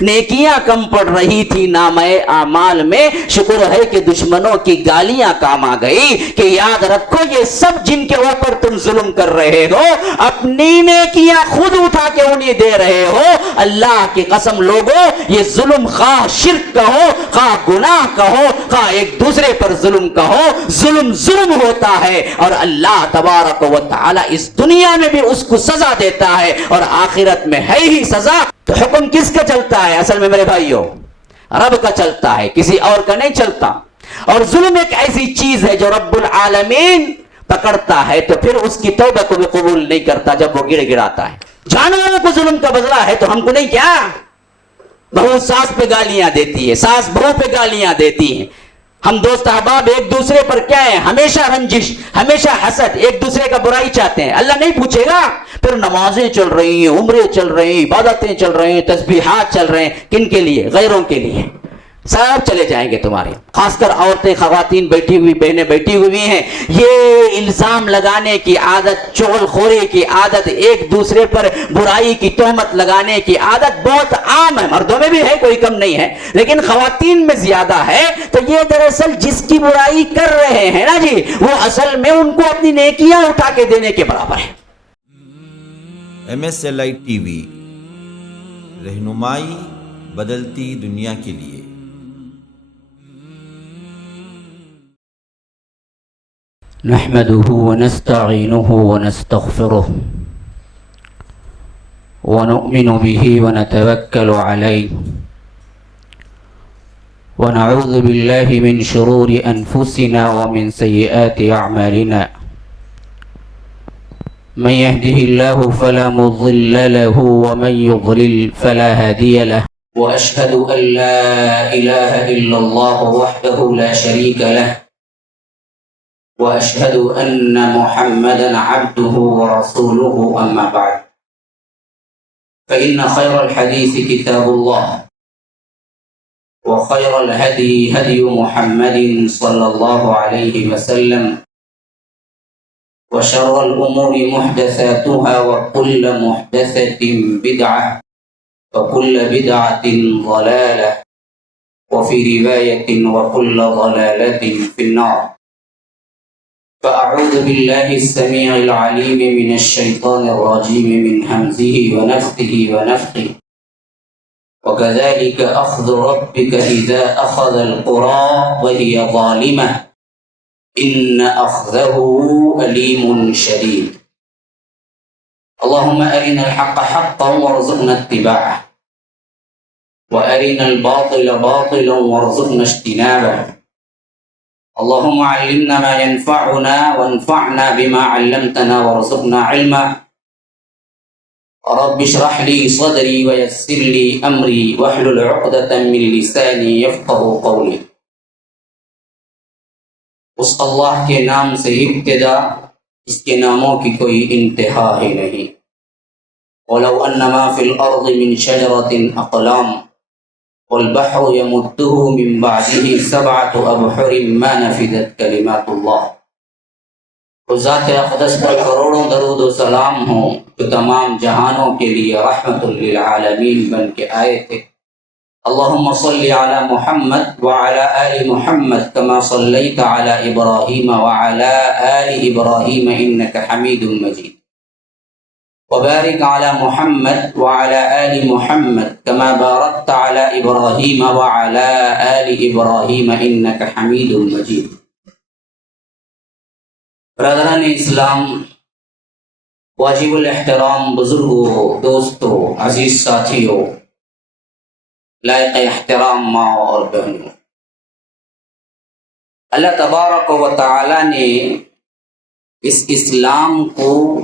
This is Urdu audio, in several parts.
نیکیاں کم پڑ رہی تھی نامۂ اعمال میں، شکر ہے کہ دشمنوں کی گالیاں کام آ گئی کہ یاد رکھو یہ سب جن کے اوپر تم ظلم کر رہے ہو اپنی نیکیاں خود اٹھا کے انہیں دے رہے ہو۔ اللہ کی قسم لوگوں، یہ ظلم خواہ شرک کا ہو، خواہ گناہ کا ہو، خواہ ایک دوسرے پر ظلم کا ہو، ظلم ہوتا ہے، اور اللہ تبارک و تعالی اس دنیا میں بھی اس کو سزا دیتا ہے اور آخرت میں ہے ہی سزا۔ تو حکم کس کا چلتا ہے؟ اصل میں میرے بھائیوں رب کا چلتا ہے، کسی اور کا نہیں چلتا۔ اور ظلم ایک ایسی چیز ہے جو رب العالمین پکڑتا ہے تو پھر اس کی توبہ کو بھی قبول نہیں کرتا جب وہ گڑاتا ہے۔ جانوروں کو ظلم کا بدلہ ہے تو ہم کو نہیں کیا؟ بہو ساس پہ گالیاں دیتی ہے، ساس بہو پہ گالیاں دیتی ہیں، ہم دوست احباب ایک دوسرے پر کیا ہے؟ ہمیشہ رنجش، ہمیشہ حسد، ایک دوسرے کا برائی چاہتے ہیں۔ اللہ نہیں پوچھے گا؟ پھر نمازیں چل رہی ہیں، عمرے چل رہے ہیں، عبادتیں چل رہے ہیں، تسبیحات چل رہے ہیں، کن کے لیے؟ غیروں کے لیے، سب چلے جائیں گے تمہارے۔ خاص کر عورتیں، خواتین بیٹھی ہوئی، بہنیں بیٹھی ہوئی ہیں، یہ الزام لگانے کی عادت، چغل خوری کی عادت، ایک دوسرے پر برائی کی تہمت لگانے کی عادت بہت عام ہے، مردوں میں بھی ہے، کوئی کم نہیں ہے، لیکن خواتین میں زیادہ ہے۔ تو یہ دراصل جس کی برائی کر رہے ہیں نا جی، وہ اصل میں ان کو اپنی نیکیاں اٹھا کے دینے کے برابر ہے۔ MSLI TV، رہنمائی بدلتی دنیا کے لیے۔ نحمده ونستعینه ونستغفره ونؤمن به ونتوکل علیه ونعوذ بالله من شرور أنفسنا ومن سيئات أعمالنا، من يهده الله فلا مضل له ومن يضلل فلا هادي له، وأشهد أن لا إله إلا الله وحده لا شريك له، وأشهد أن محمدا عبده ورسوله، أما بعد، فإن خير الحديث كتاب الله، وخير الهدي هدي محمد صلى الله عليه وسلم، وشر الأمور محدثاتها وكل محدثة بدعة وكل بدعة ضلالة، وفي رواية وكل ضلالة في النار۔ فأعوذ بالله السميع العليم من الشيطان الرجيم من همزه ونفثه ونفخه، وكذلك أخذ ربك إذا أخذ القرى وهي ظالمة إن أخذه أليم شديد۔ اللهم أرنا الحق حقا وارزقنا اتباعه، وأرنا الباطل باطلا وارزقنا اجتنابه۔ اللهم علمنا ما ينفعنا وانفعنا بما علمتنا وارزقنا علما۔ رب اشرح لي صدري ويسر لي أمري واحلل عقدة من لساني يفقهوا قولي۔ اس اللہ کے نام سے ابتدا، اس کے ناموں کی کوئی انتہا ہی نہیں۔ وَلَوْ أَنَّ مَا فِي الْأَرْضِ مِنْ شَجَرَةٍ أَقْلَامٌ وَالْبَحْرُ يَمُدُّهُ مِنْ بَعْدِهِ سَبْعَةُ أَبْحُرٍ مَا نَفِدَتْ كَلِمَاتُ اللَّهِ۔ اور ذات اقدس پر کروڑوں درود و سلام ہوں جو تمام جہانوں کے لیے رحمت للعالمین بن کے آئے تھے۔ اللہم صلی علی محمد وعلی آل محمد کما صلیت علی ابراہیم وعلی آل ابراہیم انک حمید مجید، وبارک علی محمد وعلی آل محمد کما بارکت علی ابراہیم وعلی آل ابراہیم انک حمید مجید۔ برادران اسلام، واجب الاحترام بزرگوں، دوستوں، عزیز ساتھیوں، لائق احترام ماں اور بہنوں، اللہ تبارک و تعالی نے اس اسلام کو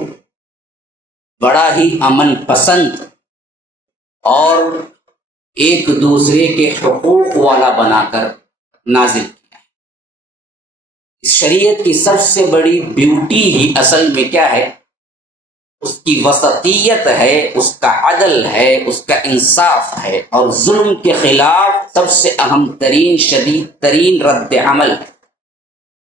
بڑا ہی امن پسند اور ایک دوسرے کے حقوق والا بنا کر نازل کیا ہے۔ اس شریعت کی سب سے بڑی بیوٹی ہی اصل میں کیا ہے؟ اس کی وسطیت ہے، اس کا عدل ہے، اس کا انصاف ہے، اور ظلم کے خلاف سب سے اہم ترین، شدید ترین رد عمل ہے۔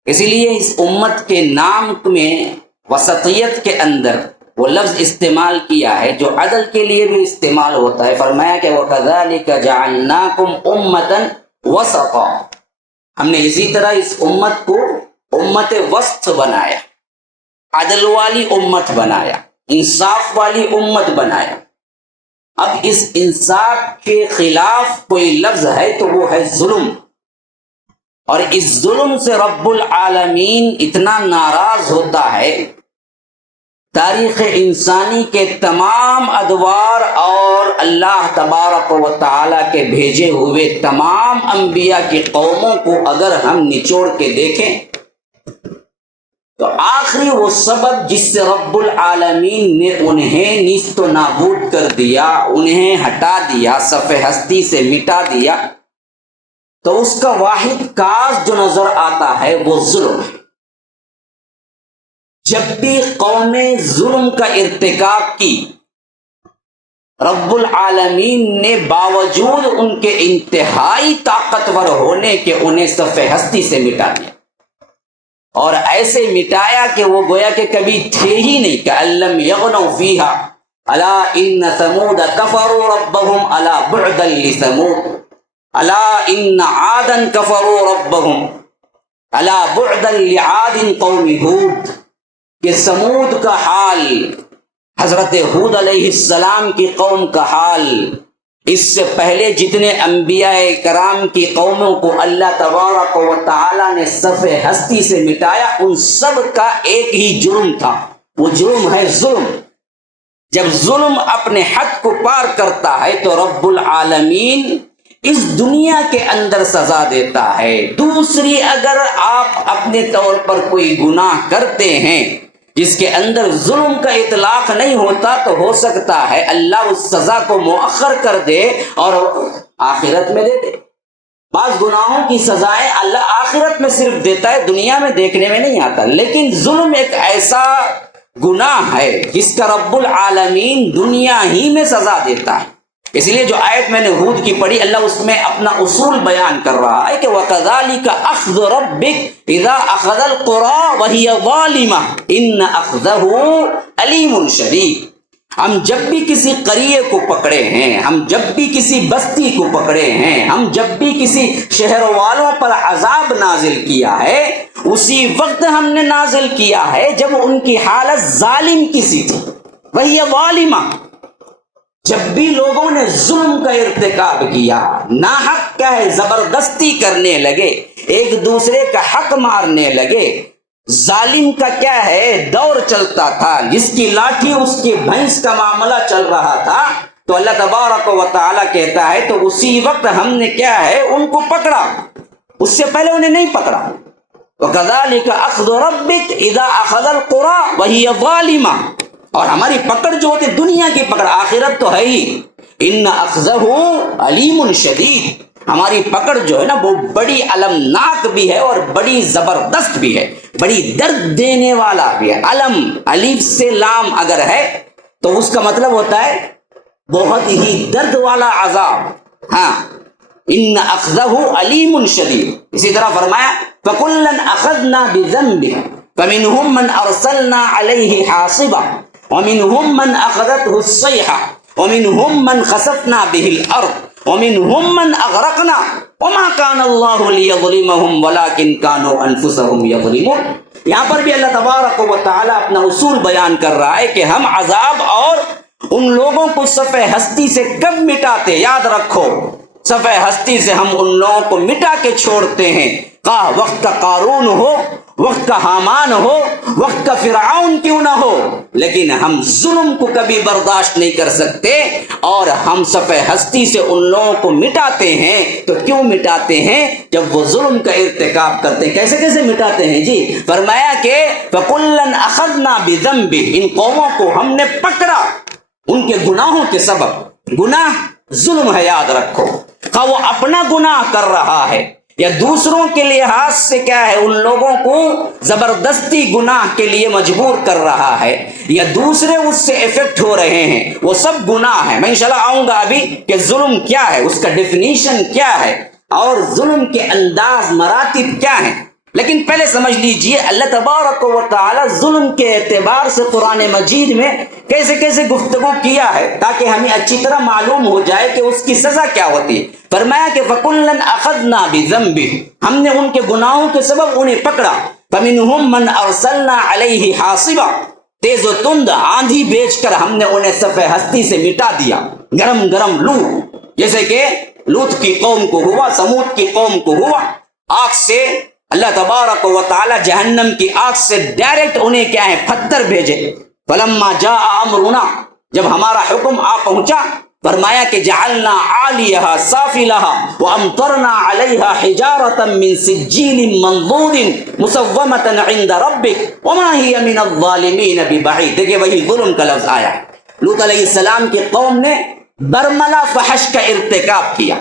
اسی لیے اس امت کے نام میں وسطیت کے اندر وہ لفظ استعمال کیا ہے جو عدل کے لیے بھی استعمال ہوتا ہے. فرمایا کہ وَكَذَلِكَ جَعَلْنَاكُمْ أُمَّةً وَسَطًا، ہم نے اسی طرح اس امت کو امت وسط بنایا، عدل والی امت بنایا، انصاف والی امت بنایا. اب اس انصاف کے خلاف کوئی لفظ ہے تو وہ ہے ظلم، اور اس ظلم سے رب العالمین اتنا ناراض ہوتا ہے. تاریخ انسانی کے تمام ادوار اور اللہ تبارک و تعالیٰ کے بھیجے ہوئے تمام انبیاء کی قوموں کو اگر ہم نچوڑ کے دیکھیں تو آخری وہ سبب جس سے رب العالمین نے انہیں نیست و نابود کر دیا، انہیں ہٹا دیا، صفحہ ہستی سے مٹا دیا، تو اس کا واحد کاز جو نظر آتا ہے وہ ظلم ہے. جب بھی قومیں ظلم کا ارتکاب کی، رب العالمین نے باوجود ان کے انتہائی طاقتور ہونے کے انہیں صفحہ ہستی سے مٹا دیا، اور ایسے مٹایا کہ وہ گویا کہ کبھی تھے ہی نہیں. کأن لم یغنوا فیہا الا ان ثمود کفروا ربهم الا بعدا لثمود الا ان عادا کفروا ربهم الا بعدا لعاد قوم ہود. کہ سمود کا حال، حضرت ہود علیہ السلام کی قوم کا حال، اس سے پہلے جتنے انبیاء کرام کی قوموں کو اللہ تبارک و تعالی نے صفحہ ہستی سے مٹایا، ان سب کا ایک ہی جرم تھا، وہ جرم ہے ظلم. جب ظلم اپنے حد کو پار کرتا ہے تو رب العالمین اس دنیا کے اندر سزا دیتا ہے. دوسری اگر آپ اپنے طور پر کوئی گناہ کرتے ہیں جس کے اندر ظلم کا اطلاق نہیں ہوتا تو ہو سکتا ہے اللہ اس سزا کو مؤخر کر دے اور آخرت میں دے دے. بعض گناہوں کی سزائیں اللہ آخرت میں صرف دیتا ہے، دنیا میں دیکھنے میں نہیں آتا. لیکن ظلم ایک ایسا گناہ ہے جس کا رب العالمین دنیا ہی میں سزا دیتا ہے. اس لیے جو آیت میں نے ہود کی پڑھی، اللہ اس میں اپنا اصول بیان کر رہا ہے کہ وَكَذَلِكَ أَخْذُ رَبِّكَ إِذَا أَخَذَ الْقُرَىٰ وَهِيَ ظَالِمَةٌ إِنَّ أَخْذَهُ أَلِيمٌ شَدِيدٌ. ہم جب بھی کسی قریے کو پکڑے ہیں، ہم جب بھی کسی بستی کو پکڑے ہیں، ہم جب بھی کسی شہر والوں پر عذاب نازل کیا ہے، اسی وقت ہم نے نازل کیا ہے جب ان کی حالت ظالم کسی تھی. وَهِيَ ظَالِمَةٌ، جب بھی لوگوں نے ظلم کا ارتکاب کیا، ناحق کیا ہے زبردستی کرنے لگے، ایک دوسرے کا حق مارنے لگے، ظالم کا کیا ہے دور چلتا تھا، جس کی لاٹھی اس کی بھینس کا معاملہ چل رہا تھا، تو اللہ تبارک و تعالیٰ کہتا ہے تو اسی وقت ہم نے کیا ہے ان کو پکڑا، اس سے پہلے انہیں نہیں پکڑا. وَكَذَلِكَ أَخْذُ رَبِّكَ إِذَا أَخَذَ الْقُرَىٰ وَهِيَ ظَالِمَةٌ. اور ہماری پکڑ جو ہوتی دنیا کی پکڑ، آخرت تو ہے ہی. ان اخذہ علیم شدید، ہماری پکڑ جو ہے نا وہ بڑی المناک بھی ہے اور بڑی زبردست بھی ہے، بڑی درد دینے والا بھی ہے. علم، الف سے لام اگر ہے تو اس کا مطلب ہوتا ہے بہت ہی درد والا عذاب. ہاں، ان اخذہ علیم شدید. اسی طرح فرمایا فَكُلًّا أَخَذْنَا بِذَنبِهِ فَمِنْهُمْ مَنْ أَرْسَلْنَا عَلَيْهِ حَاصِبًا وَمِنْهُمْ مَنْ أَخَذَتْهُ الصَّيْحَةُ وَمِنْهُمْ مَنْ خَسَفْنَا بِهِ الْأَرْضَ وَمِنْهُمْ مَنْ أَغْرَقْنَا وَمَا كَانَ اللَّهُ لِيَظْلِمَهُمْ وَلَكِنْ كَانُوا أَنفُسَهُمْ يَظْلِمُونَ. یہاں پر بھی اللہ تبارک و تعالیٰ اپنا اصول بیان کر رہا ہے کہ ہم عذاب اور ان لوگوں کو صفحہ ہستی سے کب مٹاتے. یاد رکھو، صفحہ ہستی سے ہم ان لوگوں کو مٹا کے چھوڑتے ہیں، خواہ وقت کا قارون ہو، وقت کا حامان ہو، وقت کا فرعون کیوں نہ ہو، لیکن ہم ظلم کو کبھی برداشت نہیں کر سکتے. اور ہم صفحہ ہستی سے ان لوگوں کو مٹاتے ہیں تو کیوں مٹاتے ہیں؟ جب وہ ظلم کا ارتکاب کرتے ہیں. کیسے کیسے مٹاتے ہیں جی؟ فرمایا کہ فَكُلًّا أَخَذْنَا بِذَنبِهِ، ان قوموں کو ہم نے پکڑا ان کے گناہوں کے سبب. گناہ ظلم ہے، یاد رکھو، خواہ وہ اپنا گناہ کر رہا ہے یا دوسروں کے لحاظ سے کیا ہے ان لوگوں کو زبردستی گناہ کے لیے مجبور کر رہا ہے، یا دوسرے اس سے افیکٹ ہو رہے ہیں، وہ سب گناہ ہے. میں انشاءاللہ آؤں گا ابھی کہ ظلم کیا ہے، اس کا ڈیفینیشن کیا ہے اور ظلم کے انداز مراتب کیا ہیں. لیکن پہلے سمجھ لیجئے اللہ تبارک و تعالی ظلم کے اعتبار سے قرآن مجید میں کیسے کیسے گفتگو کیا ہے تاکہ ہمیں اچھی طرح معلوم ہو جائے کہ اس کی سزا کیا ہوتی ہے۔ فرمایا کہ فَكُلًّا أَخَذْنَا بِذَنبِهِ، ہم نے ان کے گناہوں کے سبب انہیں پکڑا، فَمِنْهُمْ مَنْ أَرْسَلْنَا عَلَيْهِ حَاصِبًا، تیز و تند آندھی بھیج کر ہم نے انہیں صفحہ ہستی سے مٹا دیا، گرم گرم لو، جیسے کہ لوط کی قوم کو ہوا، سمود کی قوم کو ہوا۔ آگ سے اللہ تبارک و تعالی جہنم کی آگ سے ڈائریکٹ انہیں کیا ہے پتھر بھیجے۔ فلما جاء امرنا، جب ہمارا حکم آ پہنچا، فرمایا کہ جعلنا عالیہا سافلہا وامطرنا علیہا حجارتا من سجیل منضود مسومتا عند ربک وما ہی من الظالمین ببعید۔ دیکھیں وہی ظلم کا لفظ آیا ہے۔ لوط علیہ السلام کی قوم نے برملا فحش کا ارتکاب کیا،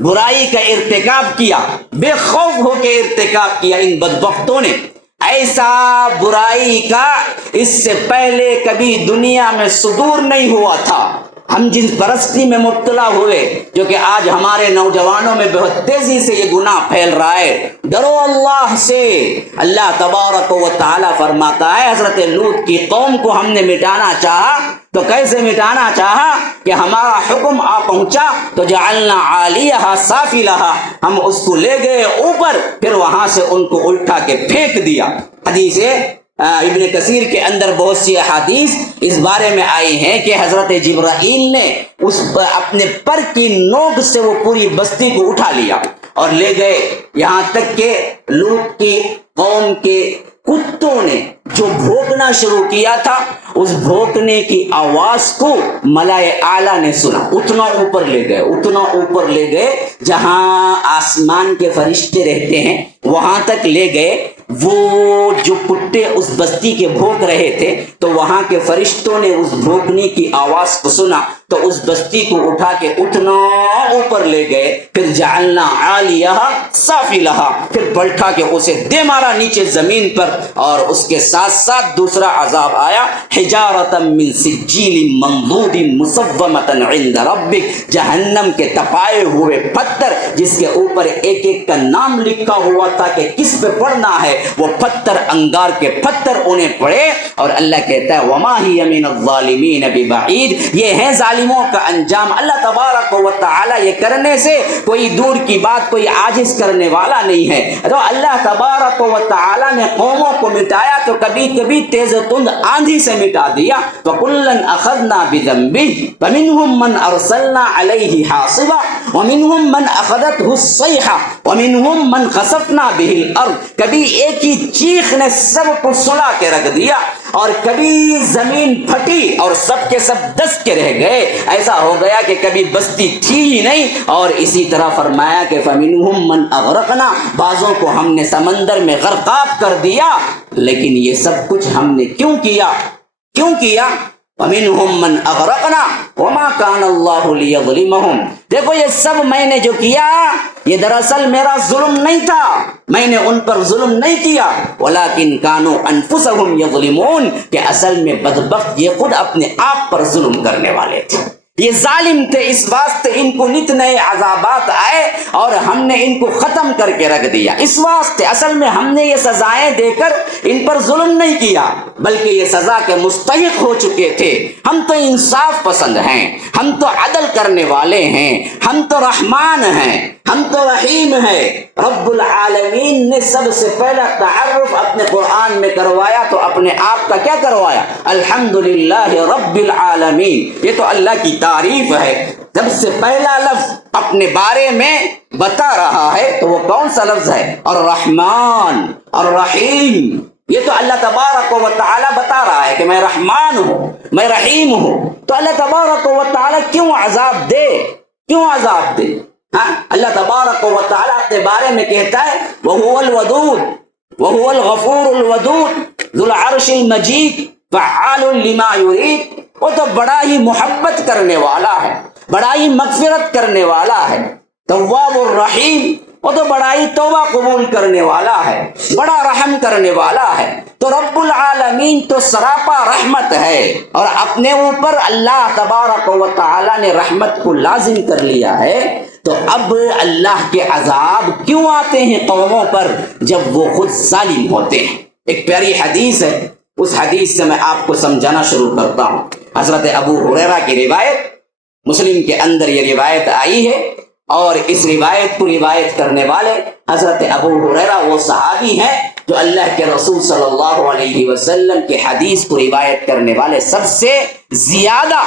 برائی کا ارتکاب کیا، بے خوف ہو کے ارتکاب کیا۔ ان بدبختوں نے ایسا برائی کا اس سے پہلے کبھی دنیا میں صدور نہیں ہوا تھا۔ ہم جس پرستی میں مبتلا ہوئے، جو کہ آج ہمارے نوجوانوں میں بہت تیزی سے یہ گناہ پھیل رہا ہے، ڈرو اللہ سے۔ اللہ تبارک و تعالی فرماتا ہے حضرت لوط کی قوم کو ہم نے مٹانا چاہا تو کیسے مٹانا چاہا کہ ہمارا حکم آ پہنچا تو جعلنا عالیہا سافلہا، ہم اس کو لے گئے اوپر، پھر وہاں سے ان کو الٹا کے پھینک دیا۔ حدیث ابن کثیر کے اندر بہت سی احادیث اس بارے میں آئی ہیں کہ حضرت جبرائیل نے اس اپنے پر کی نوک سے وہ پوری بستی کو اٹھا لیا اور لے گئے، یہاں تک کہ لوط کی قوم کے کتوں نے جو بھونکنا شروع کیا تھا، اس بھونکنے کی آواز کو ملائے اعلیٰ نے سنا، اتنا اوپر لے گئے، اتنا اوپر لے گئے جہاں آسمان کے فرشتے رہتے ہیں، وہاں تک لے گئے۔ وہ جو کتے اس بستی کے بھونک رہے تھے تو وہاں کے فرشتوں نے اس بھونکنے کی آواز کو سنا تو اس بستی کو اٹھا کے اتنا اوپر لے گئے، پھر جعلنا عالیہا سافلہا، پھر پلٹا کے اسے دے مارا نیچے زمین پر، اور اس کے ساتھ ساتھ دوسرا عذاب آیا، حجارتا من سجیل منضود مسومتا عند ربک، جہنم کے تپائے ہوئے پتھر جس کے اوپر ایک ایک کا نام لکھا ہوا تھا کہ کس پہ پڑھنا ہے، وہ پتھر انگار کے پتھر انہیں پڑے۔ اور اللہ کہتا ہے وما ہی من الظالمین ببعید، یہ ہے ظالموں کا انجام۔ اللہ تبارک و تعالی یہ کرنے سے کوئی دور کی بات، کوئی عاجز کرنے والا نہیں ہے۔ تو اللہ تبارک و تعالی نے قوموں کو مٹایا تو کبھی کبھی تیز تند آندھی سے مٹا دیا۔ وَكُلًّا أَخَذْنَا بِذَنبِهِ فَمِنْهُمْ مَنْ أَرْسَلْنَا عَلَيْهِ حَاصِبًا وَمِنْهُمْ مَنْ أَخَذَتْهُ الصَّيْحَةُ وَمِنْهُمْ مَنْ خَسَفْنَا بِهِ الْأَرْضَ، کبھی ایک ہی چیخ نے سب کو سلا کے رکھ دیا، اور کبھی زمین پھٹی اور سب کے سب دس کے رہ گئے، ایسا ہو گیا کہ کبھی بستی تھی ہی نہیں۔ اور اسی طرح فرمایا کہ فَمِنْهُمْ مَنْ أَغْرَقْنَا، بعضوں کو ہم نے سمندر میں غرقاب کر دیا۔ لیکن یہ سب کچھ ہم نے کیوں کیا؟ وَمِنْهُمْ مَنْ أَغْرَقْنَا وَمَا كَانَ اللَّهُ لِيَظْلِمَهُمْ، دیکھو یہ سب میں نے جو کیا یہ دراصل میرا ظلم نہیں تھا، میں نے ان پر ظلم نہیں کیا، وَلَكِنْ كَانُوا أَنفُسَهُمْ يَظْلِمُونَ، کہ اصل میں بدبخت یہ خود اپنے آپ پر ظلم کرنے والے تھے، یہ ظالم تھے، اس واسطے ان کو نت نئے عذابات آئے اور ہم نے ان کو ختم کر کے رکھ دیا۔ اس واسطے اصل میں ہم نے یہ سزائیں دے کر ان پر ظلم نہیں کیا، بلکہ یہ سزا کے مستحق ہو چکے تھے۔ ہم تو انصاف پسند ہیں، ہم تو عدل کرنے والے ہیں، ہم تو رحمان ہیں، ہم تو رحیم ہیں۔ رب العالمین نے سب سے پہلا تعارف اپنے قرآن میں کروایا تو اپنے آپ کا کیا کروایا؟ الحمدللہ رب العالمین، یہ تو اللہ کی تعریف ہے۔ سب سے پہلا لفظ اپنے بارے میں بتا رہا ہے تو وہ کون سا لفظ ہے؟ الرحمن الرحیم، یہ تو اللہ تبارک و تعالی بتا رہا ہے کہ میں رحمان ہوں، میں رحیم ہوں۔ تو اللہ تبارک و تعالی کیوں عذاب دے؟ اللہ تبارک و تعالی اپنے بارے میں کہتا ہے وَهُوَ الْوَدُودُ وَهُوَ الْغَفُورُ الْوَدُودُ ذُو الْعَرْشِ الْمَجِيدُ فَعَّالٌ لِمَا يُرِيدُ، وہ تو بڑا ہی محبت کرنے والا ہے، بڑا ہی مغفرت کرنے والا ہے، تواب الرحیم، وہ تو بڑا ہی توبہ قبول کرنے والا ہے، بڑا رحم کرنے والا ہے۔ تو رب العالمین تو سراپا رحمت ہے، اور اپنے اوپر اللہ تبارک و تعالی نے رحمت کو لازم کر لیا ہے۔ تو اب اللہ کے عذاب کیوں آتے ہیں قوموں پر جب وہ خود ظالم ہوتے ہیں؟ ایک پیاری حدیث ہے، اس حدیث سے میں آپ کو سمجھانا شروع کرتا ہوں۔ حضرت ابو ہریرہ کی روایت، مسلم کے اندر یہ روایت آئی ہے، اور اس روایت کو روایت کرنے والے حضرت ابو ہریرہ وہ صحابی ہیں جو اللہ کے رسول صلی اللہ علیہ وسلم کے حدیث کو روایت کرنے والے سب سے زیادہ،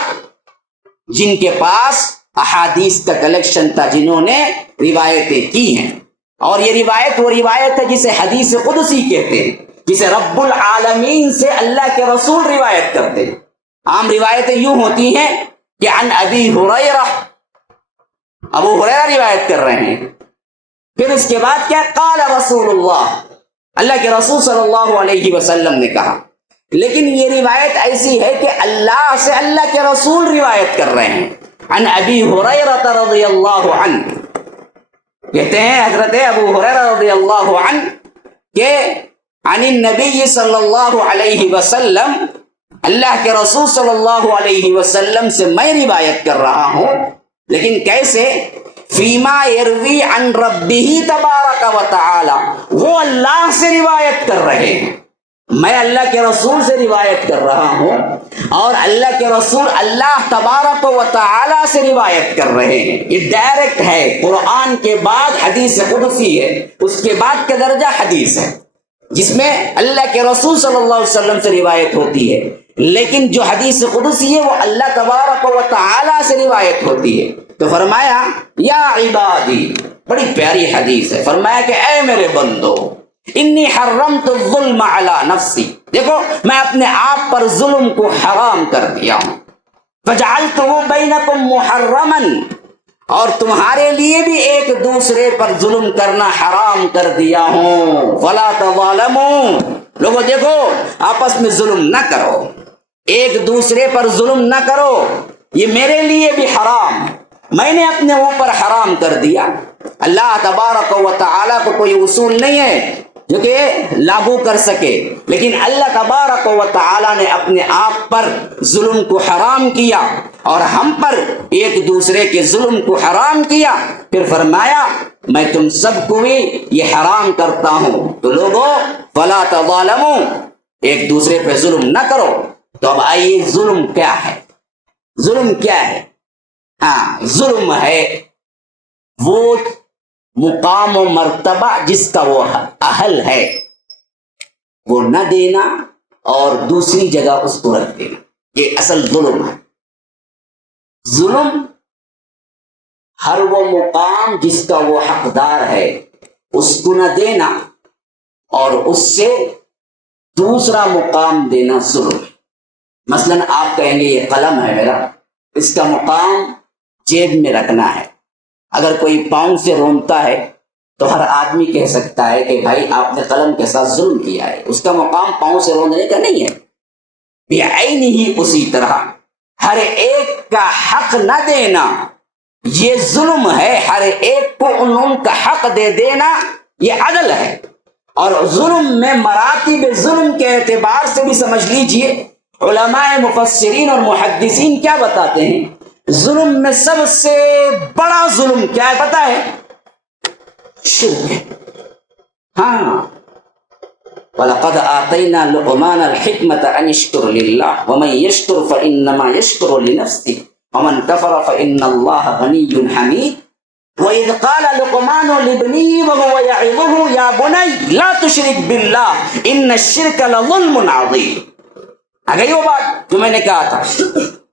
جن کے پاس احادیث کا کلیکشن تھا، جنہوں نے روایتیں کی ہیں۔ اور یہ روایت وہ روایت ہے جسے حدیث قدسی کہتے ہیں، جسے رب العالمین سے اللہ کے رسول روایت کرتے ہیں۔ عام روایتیں یوں ہوتی ہیں کہ عن ابی ہریرہ، ابو ہریرہ روایت کر رہے ہیں، پھر اس کے بعد کیا، قال رسول اللہ، اللہ کے رسول صلی اللہ علیہ وسلم نے کہا۔ لیکن یہ روایت ایسی ہے کہ اللہ سے اللہ کے رسول روایت کر رہے ہیں۔ عن ابی ہریرہ رضی اللہ عنہ، کہتے ہیں حضرت ابو ہریرہ رضی اللہ عنہ کہ عن النبی صلی اللہ علیہ وسلم، اللہ کے رسول صلی اللہ علیہ وسلم سے میں روایت کر رہا ہوں، لیکن کیسے، فیما یروی عن ربہ تبارک و تعالی، وہ اللہ سے روایت کر رہے ہیں، میں اللہ کے رسول سے روایت کر رہا ہوں، اور اللہ کے رسول اللہ تبارک و تعالی سے روایت کر رہے ہیں۔ یہ ڈائریکٹ ہے، قرآن کے بعد حدیث قدسی ہے، اس کے بعد کا درجہ حدیث ہے، جس میں اللہ کے رسول صلی اللہ علیہ وسلم سے روایت ہوتی ہے، لیکن جو حدیث قدسی ہے وہ اللہ تبارک و تعالی سے روایت ہوتی ہے۔ تو فرمایا یا عبادی، بڑی پیاری حدیث ہے، فرمایا کہ اے میرے بندو، انی حرمت الظلم علی نفسی، دیکھو میں اپنے آپ پر ظلم کو حرام کر دیا ہوں، فجعلتہ بینکم محرما، اور تمہارے لیے بھی ایک دوسرے پر ظلم کرنا حرام کر دیا ہوں، فلا تظالموا، لوگوں دیکھو آپس میں ظلم نہ کرو، ایک دوسرے پر ظلم نہ کرو، یہ میرے لیے بھی حرام، میں نے اپنے اوپر حرام کر دیا۔ اللہ تبارک و تعالیٰ کو کوئی اصول نہیں ہے جو کہ لاگو کر سکے، لیکن اللہ تبارک و تعالیٰ نے اپنے آپ پر ظلم کو حرام کیا اور ہم پر ایک دوسرے کے ظلم کو حرام کیا، پھر فرمایا میں تم سب کو بھی یہ حرام کرتا ہوں، تو لوگوں فلا تظالموا، ایک دوسرے پہ ظلم نہ کرو۔ تو اب آئیے ظلم کیا ہے؟ ظلم کیا ہے؟ ہاں، ظلم ہے وہ مقام و مرتبہ جس کا وہ اہل ہے وہ نہ دینا اور دوسری جگہ اس کو رکھ دینا، یہ اصل ظلم ہے۔ ظلم ہر وہ مقام جس کا وہ حقدار ہے اس کو نہ دینا اور اس سے دوسرا مقام دینا ظلم ہے۔ مثلا آپ کہیں گے یہ قلم ہے میرا، اس کا مقام جیب میں رکھنا ہے، اگر کوئی پاؤں سے رونتا ہے تو ہر آدمی کہہ سکتا ہے کہ بھائی آپ نے قلم کے ساتھ ظلم کیا ہے، اس کا مقام پاؤں سے روندنے کا نہیں ہے۔ بعین ہی اسی طرح ہر ایک کا حق نہ دینا یہ ظلم ہے، ہر ایک کو ان کا حق دے دینا یہ عدل ہے۔ اور ظلم میں مراتب ظلم کے اعتبار سے بھی سمجھ لیجئے، علماء مفسرین اور محدثین کیا بتاتے ہیں، ظلم میں سب سے بڑا ظلم کیا ہے پتہ ہے؟ شرک ہے۔ ہاں، وَلَقَدْ آتَيْنَا لُقْمَانَ الْحِكْمَةَ أَنِ اشْكُرْ لِلَّهِ وَمَنْ يَشْكُرْ فَإِنَّمَا يَشْكُرُ لِنَفْسِهِ وَمَنْ كَفَرَ فَإِنَّ اللَّهَ غَنِيٌّ حَمِيدٌ وَإِذْ قَالَ لُقْمَانُ لِابْنِهِ وَهُوَ يَعِظُهُ يَا بُنَيَّ لَا تُشْرِكْ بِاللَّهِ إِنَّ الشِّرْكَ لَظُلْمٌ عَظِيمٌ۔ آگئی وہ بات جو میں نے کہا تھا،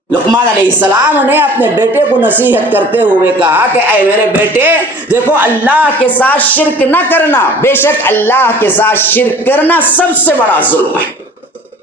لقمان علیہ السلام نے اپنے بیٹے کو نصیحت کرتے ہوئے کہا کہ اے میرے بیٹے دیکھو، اللہ کے ساتھ شرک نہ کرنا، بے شک اللہ کے ساتھ شرک کرنا سب سے بڑا ظلم ہے۔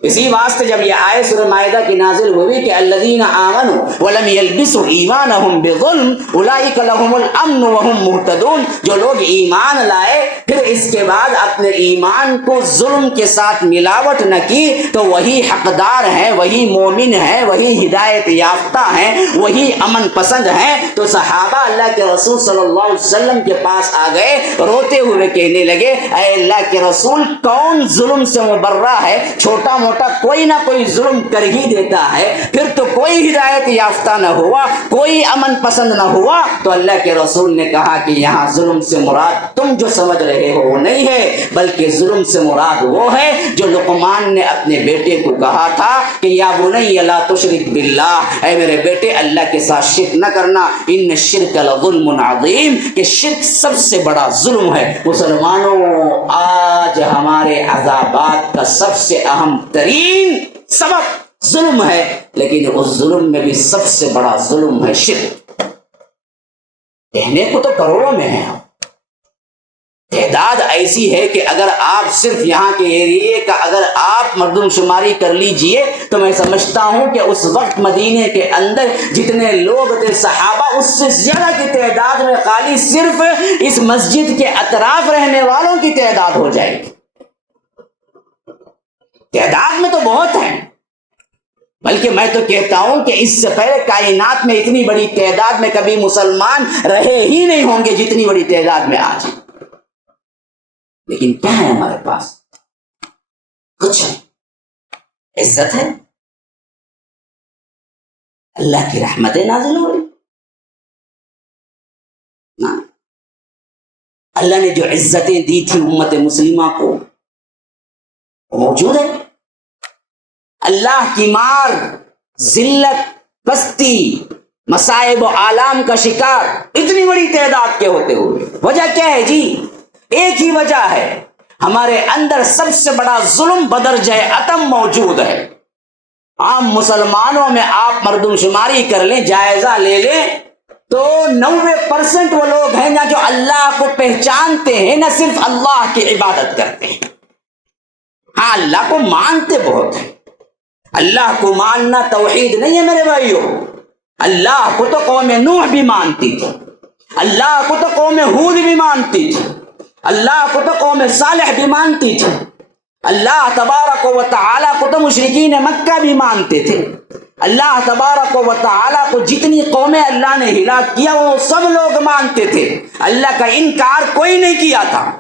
اسی واسطے جب یہ آیت سورہ مائدہ کی نازل ہوئی کہ الذین آمنوا ولم یلبسوا ایمانہم بظلم اولئک لہم الامن وہم مہتدون، جو لوگ ایمان لائے پھر اس کے بعد اپنے ایمان کو ظلم کے ساتھ ملاوٹ نہ کی تو وہی حقدار ہیں، وہی مومن ہیں، وہی ہدایت یافتہ ہیں، وہی امن پسند ہیں۔ تو صحابہ اللہ کے رسول صلی اللہ علیہ وسلم کے پاس آ گئے، روتے ہوئے کہنے لگے اے اللہ کے رسول، کون ظلم سے مبرہ ہے؟ چھوٹا موٹا کوئی نہ کوئی ظلم کر ہی دیتا ہے، پھر تو کوئی ہدایت یافتہ نہ ہوا، کوئی امن پسند نہ ہوا۔ تو اللہ کے رسول نے کہا کہ یہاں ظلم سے مراد تم جو سمجھ رہے ہو وہ نہیں ہے، بلکہ ظلم سے مراد وہ ہے جو لقمان نے اپنے بیٹے کو کہا تھا کہ یا بنی لا تشرک باللہ، اے میرے بیٹے اللہ کے ساتھ شرک نہ کرنا، ان الشرک لظلم عظیم، کہ شرک سب سے بڑا ظلم ہے۔ مسلمانوں، آج ہمارے عذابات کا سب سے اہم ترین سبب ظلم ہے، لیکن اس ظلم میں بھی سب سے بڑا ظلم ہے شرک۔ کہنے کو تو کروڑوں میں ہے، تعداد ایسی ہے کہ اگر آپ صرف یہاں کے ایریے کا اگر آپ مردم شماری کر لیجئے تو میں سمجھتا ہوں کہ اس وقت مدینے کے اندر جتنے لوگ تھے صحابہ، اس سے زیادہ کی تعداد میں خالی صرف اس مسجد کے اطراف رہنے والوں کی تعداد ہو جائے گی۔ تعداد میں تو بہت ہیں، بلکہ میں تو کہتا ہوں کہ اس سے پہلے کائنات میں اتنی بڑی تعداد میں کبھی مسلمان رہے ہی نہیں ہوں گے جتنی بڑی تعداد میں آج۔ لیکن کیا ہے ہمارے پاس؟ کچھ نہیں، عزت ہے، اللہ کی رحمتیں نازل ہو رہی، اللہ نے جو عزتیں دی تھی امت مسلمہ کو وہ موجود ہے۔ اللہ کی مار، ذلت، پستی، مصائب و آلام کا شکار اتنی بڑی تعداد کے ہوتے ہوئے وجہ کیا ہے جی؟ ایک ہی وجہ ہے، ہمارے اندر سب سے بڑا ظلم بدرجہ اتم موجود ہے۔ عام مسلمانوں میں آپ مردم شماری کر لیں، جائزہ لے لیں تو 90% وہ لوگ ہیں نہ جو اللہ کو پہچانتے ہیں، نہ صرف اللہ کی عبادت کرتے ہیں۔ ہاں، اللہ کو مانتے بہت ہیں۔ اللہ کو ماننا توحید نہیں ہے میرے بھائیوں۔ اللہ کو تو قوم نوح بھی مانتی تھی، اللہ کو تو قوم ہود بھی مانتی تھی، اللہ کو تو قوم صالح بھی مانتی تھی، اللہ تبارک و تعالیٰ کو تو مشرکین مکہ بھی مانتے تھے۔ اللہ تبارک و تعالیٰ کو جتنی قومیں اللہ نے ہلاک کیا وہ سب لوگ مانتے تھے، اللہ کا انکار کوئی نہیں کیا تھا۔